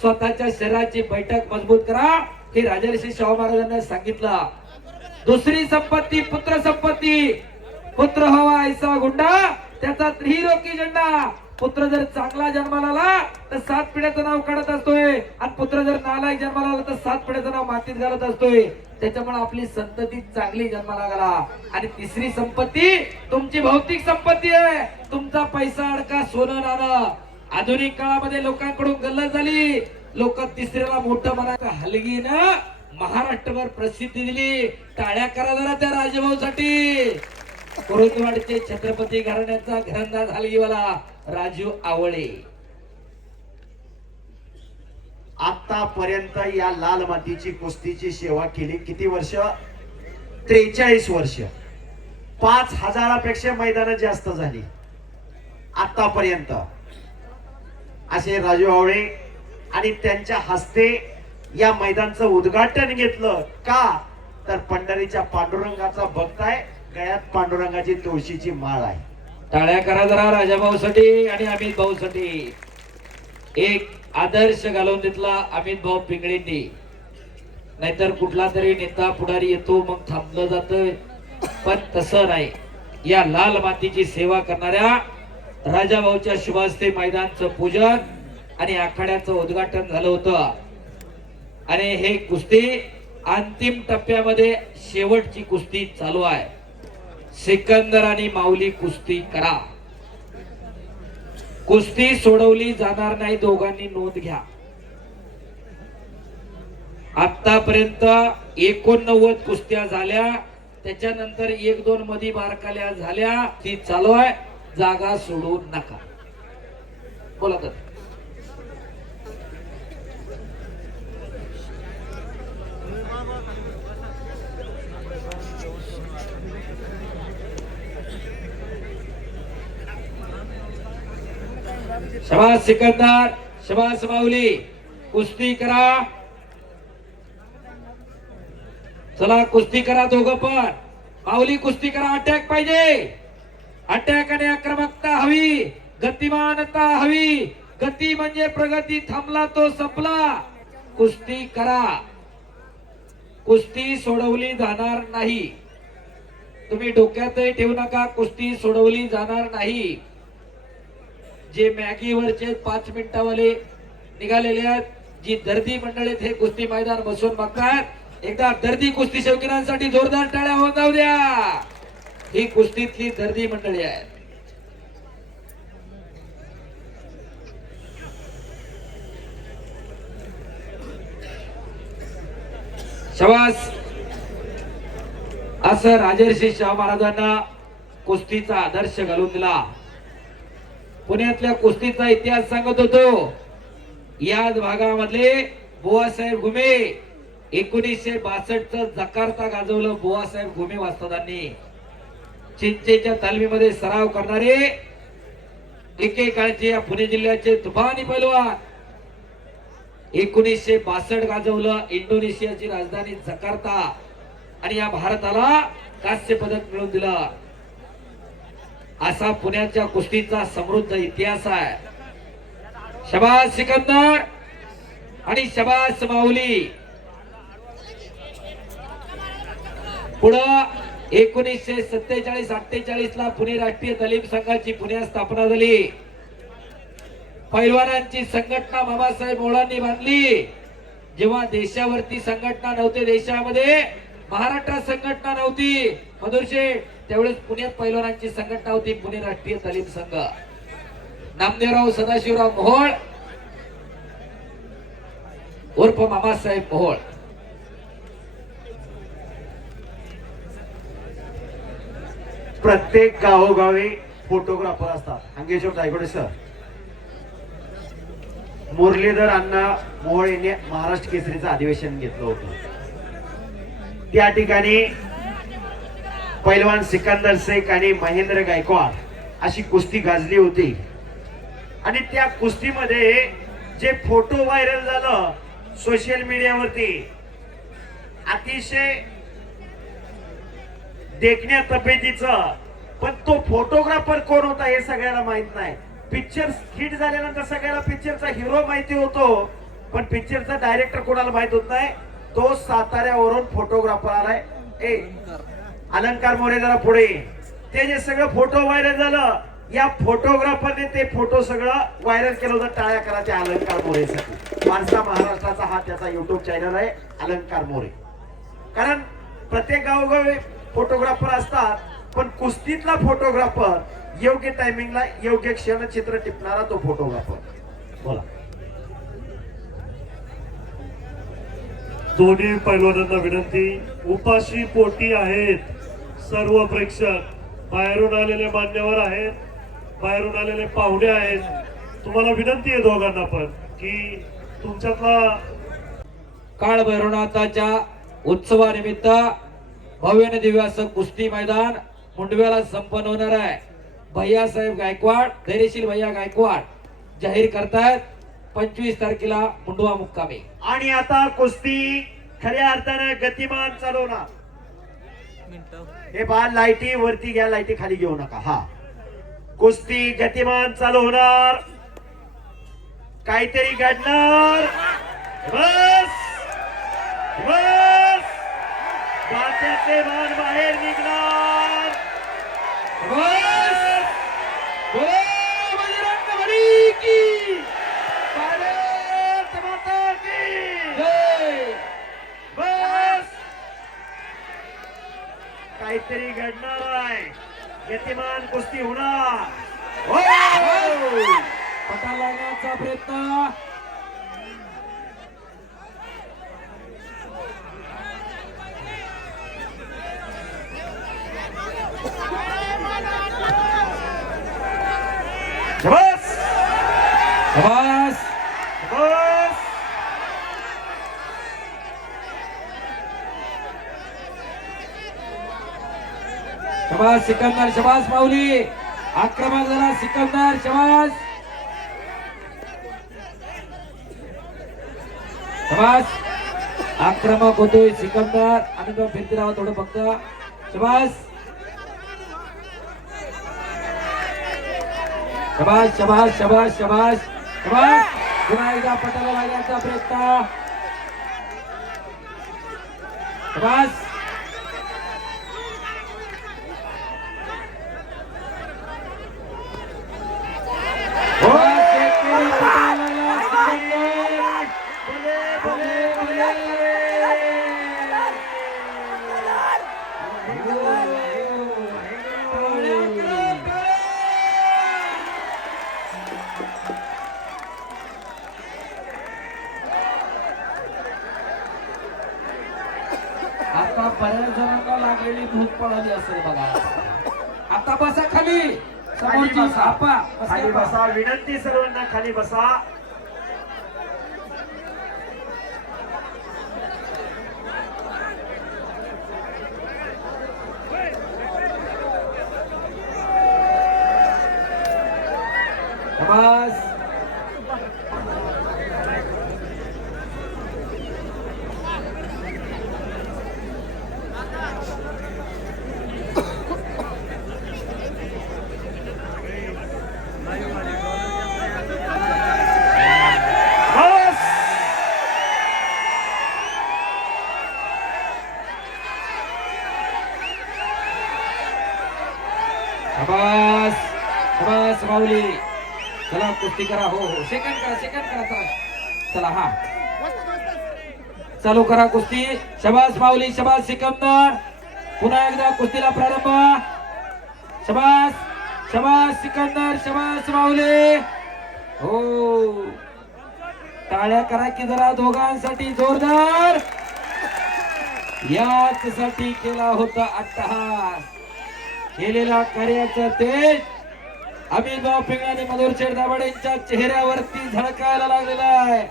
स्वतःच्या शरीराची बैठक मजबूत करा हे राजर्षी शाहू महाराजांना सांगितलं. दुसरी संपत्ती पुत्र संपत्ती. पुत्र हवा ऐसा गुंडा त्याचा त्रिलोकी झेंडा. पुत्र जर चांगला जन्माला आला तर 7 पिढ्याचं नाव काढत असतोय आणि पुत्र जर नालायक जन्माला आला तर 7 पिढ्याचं नाव मातीत घालत असतोय. त्याच्यामुळे आपली संतती चांगली जन्माला घाला. आणि तिसरी संपत्ती तुमची भौतिक संपत्ती आहे. तुमचा पैसा अडका सोनं नाणं. आधुनिक काळामध्ये लोकांकडून गल्लत झाली. लोक तिसऱ्याला मोठं म्हणायचं. हलगीनं महाराष्ट्रभर प्रसिद्धी दिली. टाळ्या करा जरा त्या राजभाऊसाठी. कुरुंदवाडचे छत्रपती घराण्याचा घरंदाज हलगीवाला राजू आवळे. आतापर्यंत या लाल मातीची कुस्तीची सेवा केली किती वर्ष? 43 वर्ष. 5000पेक्षा मैदान जास्त झाली आतापर्यंत. असे राजू आवळे आणि त्यांच्या हस्ते या मैदानचं उद्घाटन घेतलं. का तर पंढरीच्या पांडुरंगाचा भक्त आहे. गळ्यात पांडुरंगाची तुळशीची माळ आहे. टाळ्या करा जरा राजाभाऊ साठी आणि अमित भाऊ साठी. एक आदर्श घालून घेतला अमित भाऊ पिंगळींनी. नाहीतर कुठला तरी नेता पुढारी येतो मग थांबलं जातं. पण तसं नाही. या लाल मातीची सेवा करणाऱ्या राजाभाऊच्या शुभास्ते मैदानचं पूजन आणि आखाड्याचं उद्घाटन झालं होतं. आणि हे कुस्ती अंतिम टप्प्यामध्ये शेवटची कुस्ती चालू आहे. सिकंदर आणि माऊली कुस्ती करा. कुस्ती सोडवली जाणार नाही. दोघांनी नोंद घ्या. आतापर्यंत 89 कुस्त्या झाल्या. त्याच्यानंतर 1-2 मधी बारकाल्या झाल्या. ती चालू आहे. जागा सोडू नका. बोला तर. शबास सिकंदर. शबास माऊली. कुस्ती करा. चला कुस्ती करा दोघं पण. माऊली कुस्ती करा. अटॅक पाहिजे. अटॅक आणि आक्रमकता हवी. गतिमानता हवी. गती म्हणजे प्रगती. थांबला तो संपला. कुस्ती करा. कुस्ती सोडवली जाणार नाही. तुम्ही डोक्यातही ठेवू नका. कुस्ती सोडवली जाणार नाही. जे मॅगीवरचे 5 मिनिटावाले निघालेले आहेत. जी दर्दी मंडळी हे कुस्ती मैदान बसून बघतात. एकदा दर्दी कुस्ती शौकीनांसाठी जोरदार टाळ्या होऊन जाऊ द्या. ही कुस्तीतली दर्दी मंडळी आहेत. शबास. असं राजर्षी शाहू महाराजांना कुस्तीचा आदर्श घालून दिला. पुण्यातल्या कुस्तीचा इतिहास सांगत होतो. याच भागामधले बुवासाहेब घुमे 1962 जकार्ता गाजवलं. बुवासाहेब घुमे वास्तदांनी चिंचेच्या तालमीमध्ये सराव करणारे एकेकाळचे या पुणे जिल्ह्याचे तुफानी पैलवान 1962 गाजवलं. इंडोनेशियाची राजधानी जकार्ता आणि या भारताला कांस्य पदक मिळवून दिलं. असा पुण्याच्या कुस्तीचा समृद्ध इतिहास आहे. शबास सिकंदर आणि शबास माऊली. पुढं 1947-48 ला पुणे राष्ट्रीय तालीम संघाची पुण्यात स्थापना झाली. पैलवानांची संघटना बाबासाहेब मोळांनी बांधली. जेव्हा देशावरती संघटना नव्हते, देशामध्ये महाराष्ट्रात संघटना नव्हती मधुरशेठ, त्यावेळेस पुण्यात पैलवानांची संघटना होती, पुणे राष्ट्रीय तालीम संघ. नामदेवराव सदाशिवराव मोहोळ उर्फ मामासाहेब मोहोळ. प्रत्येक गावोगावी फोटोग्राफर असतात. अंगेश्वर दायगोडे सर, मुरलीधर अण्णा मोहोळ यांनी महाराष्ट्र केसरीचं अधिवेशन घेतलं होतं. त्या ठिकाणी पैलवान सिकंदर शेख आणि महेंद्र गायकवाड अशी कुस्ती गाजली होती. आणि त्या कुस्तीमध्ये जे फोटो व्हायरल झालं सोशल मीडियावरती, अतिशय देखण्या तब्येतीचं, पण तो फोटोग्राफर कोण होता हे सगळ्याला माहित नाही. पिक्चर हिट झाल्यानंतर सगळ्याला पिक्चरचा हिरो माहिती होतो, पण पिक्चरचा डायरेक्टर कोणाला माहित होत नाही. तो साताऱ्यावरून फोटोग्राफर आलाय. अलंकार मोरे जरा पुढे. ते जे सगळं फोटो व्हायरल झालं, या फोटोग्राफरने ते फोटो सगळं व्हायरल केलं होतं. टाळ्या करा त्या अलंकार मोरेसाठी. माणसा महाराष्ट्राचा हा त्याचा युट्यूब चॅनल आहे, अलंकार मोरे. कारण प्रत्येक गावोगावी फोटोग्राफर असतात, पण कुस्तीतला फोटोग्राफर योग्य टायमिंगला योग्य क्षण चित्र टिपणारा तो फोटोग्राफर. बोला. दोन्ही पैलवानांना विनंती, उपाशी पोटी आहेत सर्व प्रेक्षक, बाहेरून आलेले मान्यवर आहेत, बाहेरून आलेले पाहुणे आहेत. तुम्हाला विनंती आहे दोघांना पण की तुमच्यातला काळ भैरवनाथाच्या उत्सवानिमित्त भव्य दिव्य असं कुस्ती मैदान मुंडव्याला संपन्न होणार आहे. भैयासाहेब गायकवाड, धैर्यशील भैया गायकवाड जाहीर करतायत 25 तारखेला मुंडवा मुक्कामी. आणि आता कुस्ती खऱ्या अर्थानं गतिमान चालवणार. हे बा लाईटी वरती घ्या, लाईटी खाली घेऊ नका. हा, कुस्ती गतिमान चालू होणार, काहीतरी घडणार. बस बस, बाच्याचे बाण बाहेर निघणार. बस! बोलो बजरंगबली की भारत माता की जय! बस, काहीतरी घडणार आहे, गतिमान कुस्ती होणार. हो! पटा लागण्याचा प्रयत्न. बस बस! बस, शबास सिकंदर, शबास माऊली. आक्रमक झाला सिकंदर, शबास शबास. आक्रमक होतोय सिकंदर. आणि तो फिरती राहा थोडं फक्त. शबास शबास शबास शबास शबास शबास. पुन्हा एकदा पटाला लागण्याचा प्रयत्न. शबास. आता बऱ्याच जणांना लागलेली भूक पळाली असेल बघा. आता बसा खाली. समोरची आपा खाली बसा. विनंती सर्वांना खाली बसा. बस. बस, माऊली. चला कुस्ती करा. हो हो सेकंड करा चला चला. हा चालू करा कुस्ती. शबास माऊली, शबास सिकंदर. पुन्हा एकदा कुस्तीला प्रारंभ. शबास शबास सिकंदर, शबास माऊली. हो टाळ्या करा की जरा दोघांसाठी जोरदार. याच साठी केला होता अट्टहास. केलेल्या कार्याचं तेज अमितभाऊ पिंगळे आणि मधुर शेठ दाभाडे यांच्या चेहऱ्यावरती झळकायला लागलेला आहे.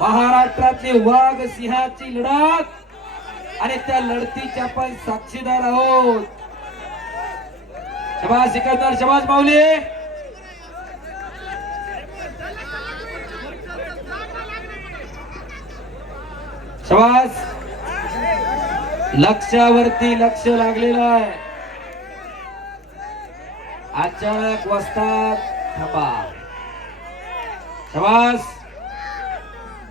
महाराष्ट्रातली वाघ सिंहाची लढत आणि त्या लढतीच्या आपण साक्षीदार आहोत. शबास सिकंदर, शबास माऊली. शबास. लक्षावरती लक्ष लागलेलं आहे. अचानक वस्तात थांबा. शबास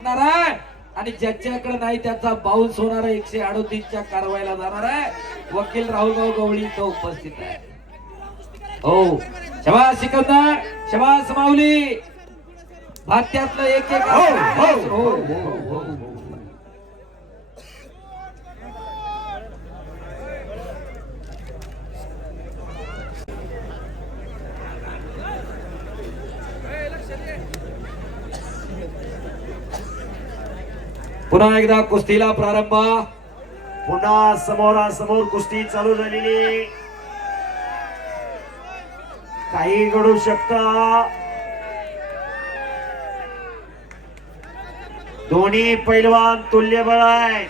नारायण. आणि ज्याच्याकडे नाही त्याचा बाउन्स होणार आहे. 138च्या कारवाईला जाणार आहे. वकील राहुलभाऊ गवळी तो उपस्थित आहे. हो शबास सिकंदर, शबास माऊली. भात्यातलं एक एक. हो हो हो. पुन्हा एकदा कुस्तीला प्रारंभ. पुन्हा समोरासमोर कुस्ती चालू झालेली. काही घडू शकतं. दोन्ही पैलवान तुल्यबळ आहेत.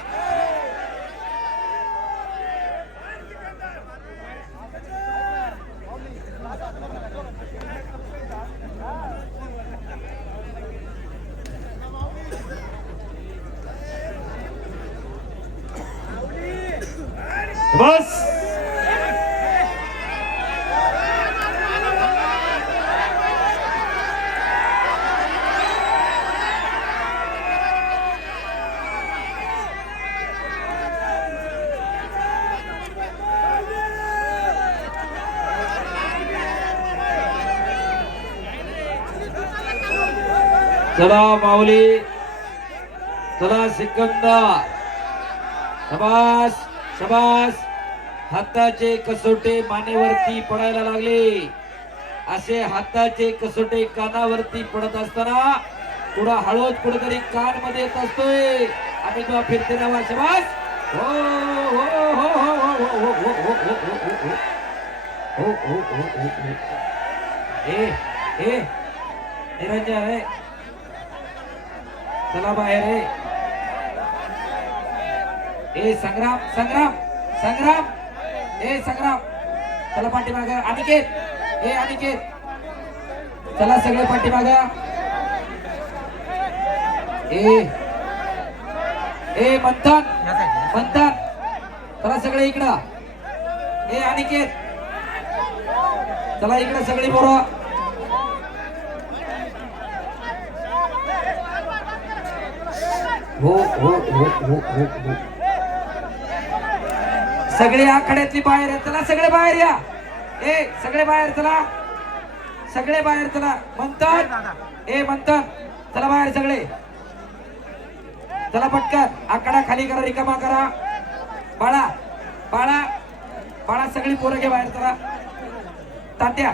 बस चला माऊली, चला सिकंदर. शबास शबास. हाताचे कसोटे मानेवरती पडायला लागले. असे हाताचे कसोटे कानावरती पडत असताना थोडा हळूच कुठेतरी कान मध्ये येत असतोय. आम्ही तो फिरते नावा. शबास. हो हो हो हो हो हो हो हो हो हो हो हो. ए निरंजन आहे. चला बाहेर आहे. ए संग्राम संग्राम संग्राम. ए संग्राम चला पाठीमाग. अनिकेत, ए अनिकेत चला सगळे पाठीमाग. ए मंथन मंथन चला सगळे इकडं. ए अनिकेत चला इकडं सगळी पोरं. हो हो हो हो हो हो. सगळे आखाड्यातली बाहेर या. चला सगळे बाहेर या. ए सगळे बाहेर चला. सगळे बाहेर चला. मंथन, ए मंथन चला बाहेर सगळे. चला पटकन. आकडा खाली करा, रिकामा करा. बाळा बाळा बाळा सगळी पोरं घे बाहेर. चला तात्या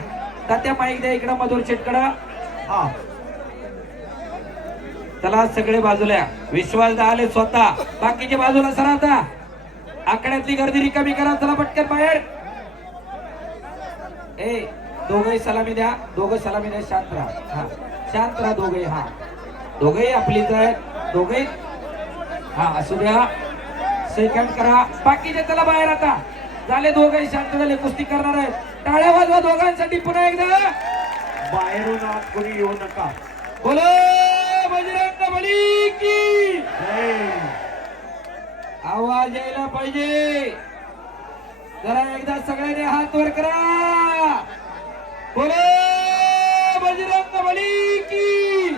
तात्या माईक द्या इकडं मधुर शेटकडं. हा चला सगळे बाजूला. विश्वास आले स्वतः. बाकीचे बाजूला सरा. आता आकड्यातली गर्दी रिकामी करा. चला पटकन बाहेर. ए दोघही सलामी द्या. दोघं सलामी द्या. शांत राहा. हा शांत राहा दोघही. हा दोघही आपलीच आहेत. दोघही हा असू द्या. सेकंड करा. बाकीचे चला बाहेर. आता झाले दोघही शांत झाले. कुस्ती करणार आहेत. टाळ्या वाजवा दोघांसाठी पुन्हा एकदा. बाहेरून आत कोणी येऊ नका. बोलो बजरंग बली की जय. आवाज यायला पाहिजे. जरा एकदा सगळ्यांनी हात वर करा. बोलो बजरंग बली की.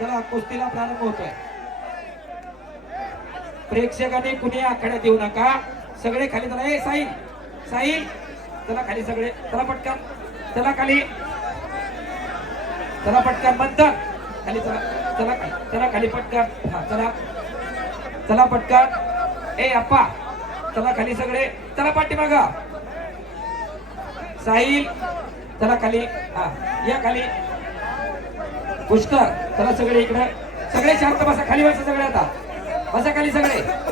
चला कुस्तीला प्रारंभ होतोय. प्रेक्षकांनी कुणी आखाड्यात येऊ नका. सगळे खाली चला. ए साहिल साहिल चला खाली सगळे. चला पटकन. चला खाली, चला पटकन बंधन खाली, चला चला खाली, चला खाली पटकन, हा चला चला पटकन, ए अप्पा चला खाली सगळे, चला पाठीमागा, साहिल चला खाली, हा या खाली, पुष्कर चला सगळे इकडे, सगळे शांत बसा, खाली बसा सगळे, आता बसा खाली सगळे.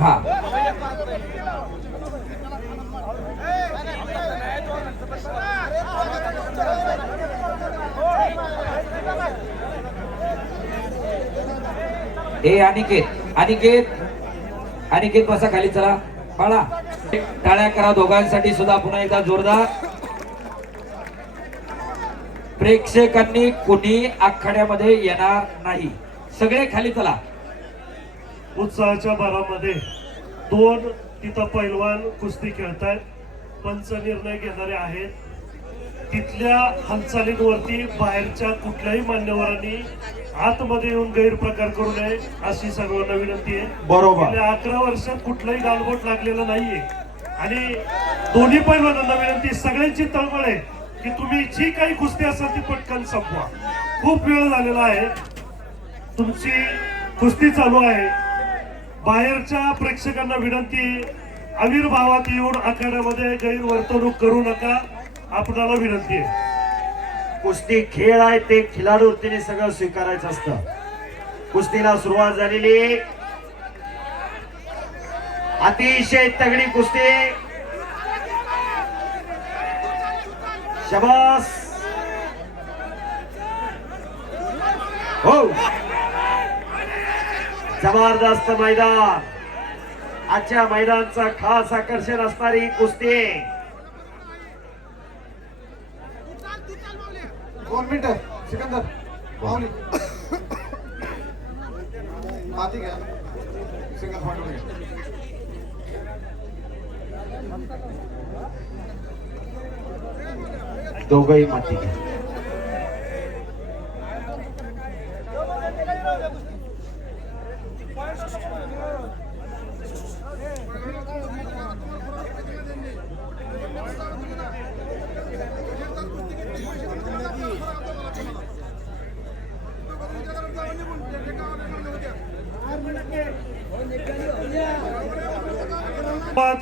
हा ए अनिकेत, अनिकेत अनिकेत बसा खाली, चला बाळा, टाळ्या करा दोघांसाठी सुद्धा पुन्हा एकदा जोरदार. प्रेक्षकांनी कुणी आखाड्यामध्ये येणार नाही, सगळे खाली चला. उत्साहाच्या भरामध्ये दोन तिथं पैलवान कुस्ती खेळतायत, पंच निर्णय घेणारे आहेत. तिथल्या हालचालींवरती बाहेरच्या कुठल्याही मान्यवरांनी आतमध्ये येऊन गैरप्रकार करू नये अशी सर्वांना विनंती आहे. बरोबर. गेल्या 11 वर्षात कुठलंही गालबोट लागलेलं नाहीये आणि दोन्ही पैलवानांना विनंती, सगळ्यांची तळमळ आहे की तुम्ही जी काही कुस्ती असेल ती पटकन संपवा. खूप वेळ झालेला आहे, तुमची कुस्ती चालू आहे. बाहेरच्या प्रेक्षकांना विनंती, आविर्भावात येऊन आखाड्यामध्ये गैरवर्तणूक करू नका, आपणाला विनंती आहे. कुस्ती खेळ आहे, ते खिलाडू वृत्तीने सगळं स्वीकारायचं असतं. कुस्तीला सुरुवात झालेली, अतिशय तगडी कुस्ती, शबास हो, जबरदस्त मैदान. आजच्या मैदानाचा खास आकर्षण असणारी कुस्ती. 2 मिनिटं सिकंदर माऊली माती घ्या, सिंगल पॉइंट घ्या. दोघही माती घ्या.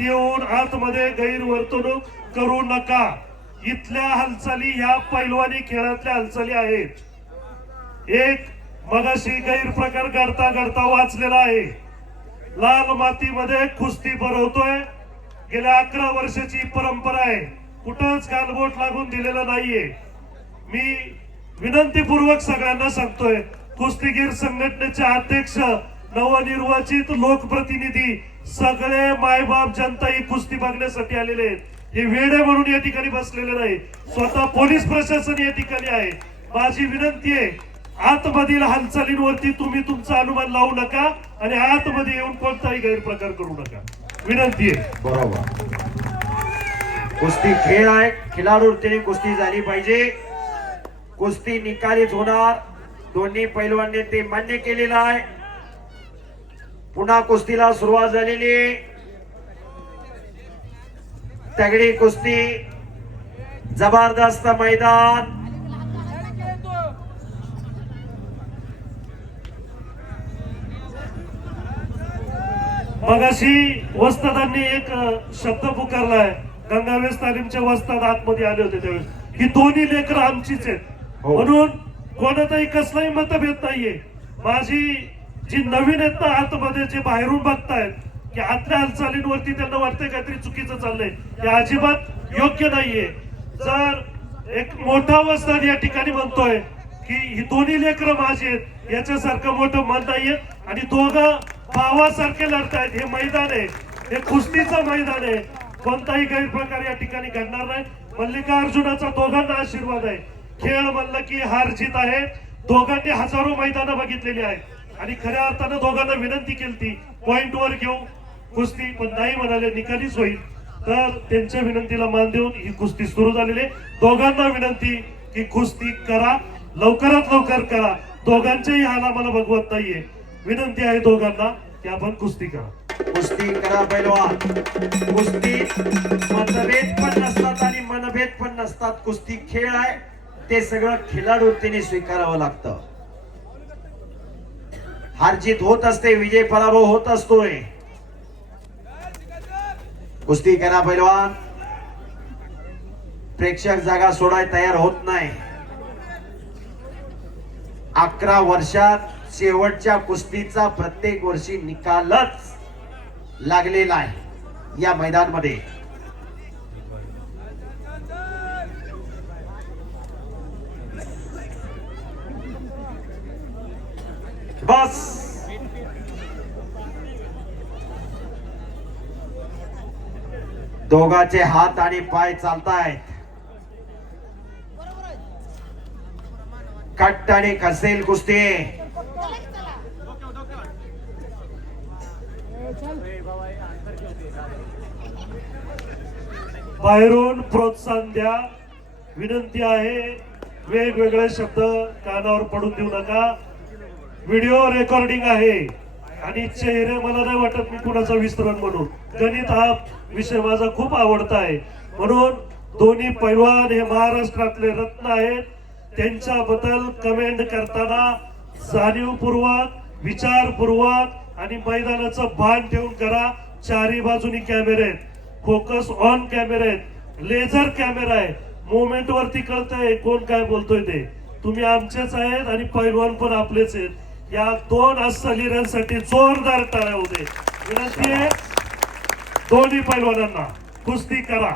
येऊन आतमध्ये गैरवर्तणूक करू नका. इथल्या हालचाली ह्या पैलवानी खेळातल्या हालचाली आहेत. एक मगाशी गैरप्रकार घडता घडता वाचलेला आहे. लाल मातीमध्ये कुस्ती भरवतोय, गेल्या 11 वर्षाची परंपरा आहे, कुठंच गालबोट लागून दिलेलं नाहीये. मी विनंतीपूर्वक सगळ्यांना सांगतोय, कुस्तीगीर संघटनेचे अध्यक्ष, नवनिर्वाचित लोकप्रतिनिधी, सगळे मायबाप जनता ही कुस्ती बघण्यासाठी आलेले आहेत. हे वेडे म्हणून या ठिकाणी बसलेले नाही, स्वतः पोलीस प्रशासन या ठिकाणी आहे. माझी विनंती आहे, आतमधील हालचालींवरती तुम्ही तुमचा अनुमान लावू नका आणि आतमध्ये येऊन कोणताही गैरप्रकार करू नका, विनंती आहे. बरोबर. कुस्ती खेळ आहे, खिलाडू वृत्तीने कुस्ती झाली पाहिजे. कुस्ती निकालीच होणार, दोन्ही पैलवानांनी ते मान्य केलेलं आहे. पुन्हा कुस्तीला सुरुवात झालेली, तगडी कुस्ती, जबरदस्त मैदान. मगाशी वस्तादांनी एक शब्द पुकारलाय, गंगावेस तालीमच्या वस्ताद आतमध्ये आले होते त्यावेळेस, ही दोन्ही लेकरं आमचीच आहेत. हो. म्हणून कोणाचाही कसलाही मतभेद नाहीये. माझी जी नवीन आहेत ना आतमध्ये, जे बाहेरून बघतायत की आतल्या हालचालींवरती त्यांना वाटतंय काहीतरी चुकीचं चाललंय, हे अजिबात योग्य नाहीये. जर एक मोठा वस्ताद या ठिकाणी म्हणतोय की ही दोन्ही लेकरं माझी आहेत, याच्यासारखं मोठं मन नाहीये आणि दोघं भावासारखे लढतायत. हे मैदान आहे, हे कुस्तीचं मैदान आहे, कोणताही गैरप्रकार या ठिकाणी घडणार नाही. मल्लिकार्जुनाचा दोघांना आशीर्वाद आहे. खेळ म्हणलं की हार जीत आहे. दोघांनी हजारो मैदानं बघितलेली आहेत आणि खऱ्या अर्थानं दोघांना विनंती केली पॉइंट वर घेऊ कुस्ती, पण नाही म्हणाले, निकालीच होईल. तर त्यांच्या विनंतीला मान देऊन ही कुस्ती सुरू झालेली आहे. दोघांना विनंती की कुस्ती करा, लवकरात लवकर करा. दोघांच्याही हाल आम्हाला बघवत नाहीये. विनंती आहे दोघांना की आपण कुस्ती करा. कुस्ती करा पैलवान. कुस्तीत मतभेद पण नसतात आणि मनभेद पण नसतात. कुस्ती खेळ आहे, ते सगळं खिलाडूतीने स्वीकारावं लागतं. हार जीत होत असते, विजय पराभव होत असतोय. कुस्ती करा पैलवान. प्रेक्षक जागा सोडाय तयार होत नाही. 11 वर्षात शेवटच्या कुस्तीचा प्रत्येक वर्षी निकालच लागलेला आहे या मैदानामध्ये. बस दोघांचे हात आणि पाय चालतायत. कट्ट आणि कसेल कुस्ती. बाहेरून प्रोत्साहन द्या. विनंती आहे, वेगवेगळे शब्द कानावर पडून देऊ नका. व्हिडिओ रेकॉर्डिंग आहे आणि चेहरे मला नाही वाटत मी कुणाचा विस्तरण म्हणून. गणित हा विषय माझा खूप आवडता आहे, म्हणून दोन्ही पैलवान हे महाराष्ट्रातले रत्न आहेत. त्यांच्याबद्दल कमेंट करताना जाणीवपूर्वक, विचारपूर्वक आणि मैदानाचं भान ठेवून करा. चारी बाजूनी कॅमेरे आहेत, फोकस ऑन कॅमेरे आहेत, लेझर कॅमेरा आहे. मोमेंट वरती कळतंय कोण काय बोलतोय ते. तुम्ही आमचेच आहेत आणि पैलवान पण आपलेच आहेत. या दोन अस्सलीरांसाठी जोरदार टाळ्या होऊ दे. विनंती आहे दोन्ही पैलवानांना, कुस्ती करा.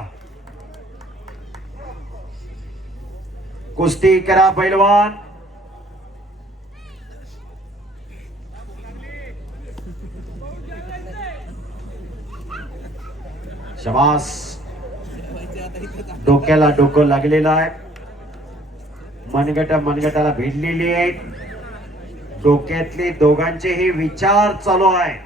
कुस्ती करा पैलवान. शबास. डोक्याला डोकं लागलेलं आहे. मनगटाला भिडलेली आहेत. डोक्यातले दोघांचेही विचार चालू आहे.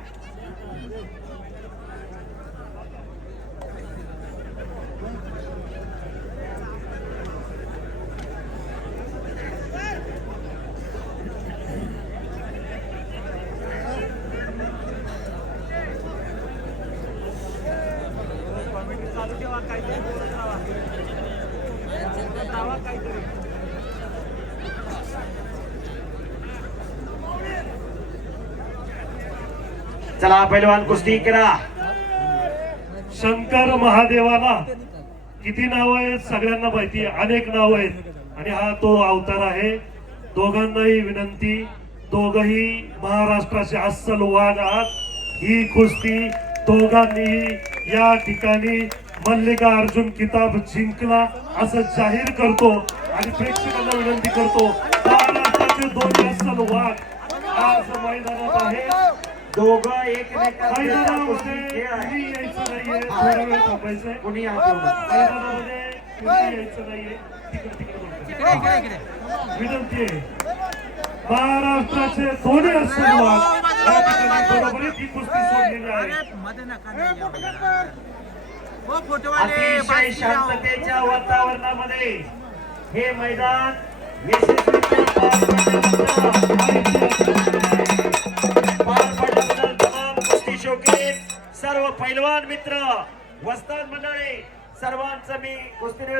चला पैलवान कुस्ती करा. शंकर महादेवाला किती नाव आहेत सगळ्यांना माहिती आहे, अनेक नाव आहेत आणि हा तो अवतार आहे. दोघांनाही विनंती, दोघही महाराष्ट्राचे अस्सल वाघ आहात. ही कुस्ती दोघांनीही या ठिकाणी मल्लिकार्जुन किताब जिंकला असं जाहीर करतो आणि प्रेक्षकांना विनंती करतो. महाराष्ट्राचे दोन अस्सल वाघ आज मैदानात आहेत. दोघं एकमेकांचे मैदानामध्ये खेळ आहे. कुणी यायचं नाहीये, थोडा वेळ थांबायचंय. कुणी हात जोडू नका. मैदानामध्ये कुणी यायचं नाहीये. तिकडे विनंती आहे, महाराष्ट्राचे दोन्ही अस्सल वाघ या ठिकाणी बरोबरीत ही कुस्ती सोडलेली आहे. अतिशय शांततेच्या वातावरणामध्ये हे मैदान यशस्वीरित्या पार पडल्याबद्दल तमाम कुस्ती शौकीन सर्व पैलवान मित्र, वस्ताद मंडळी सर्वांचं मी कुस्ती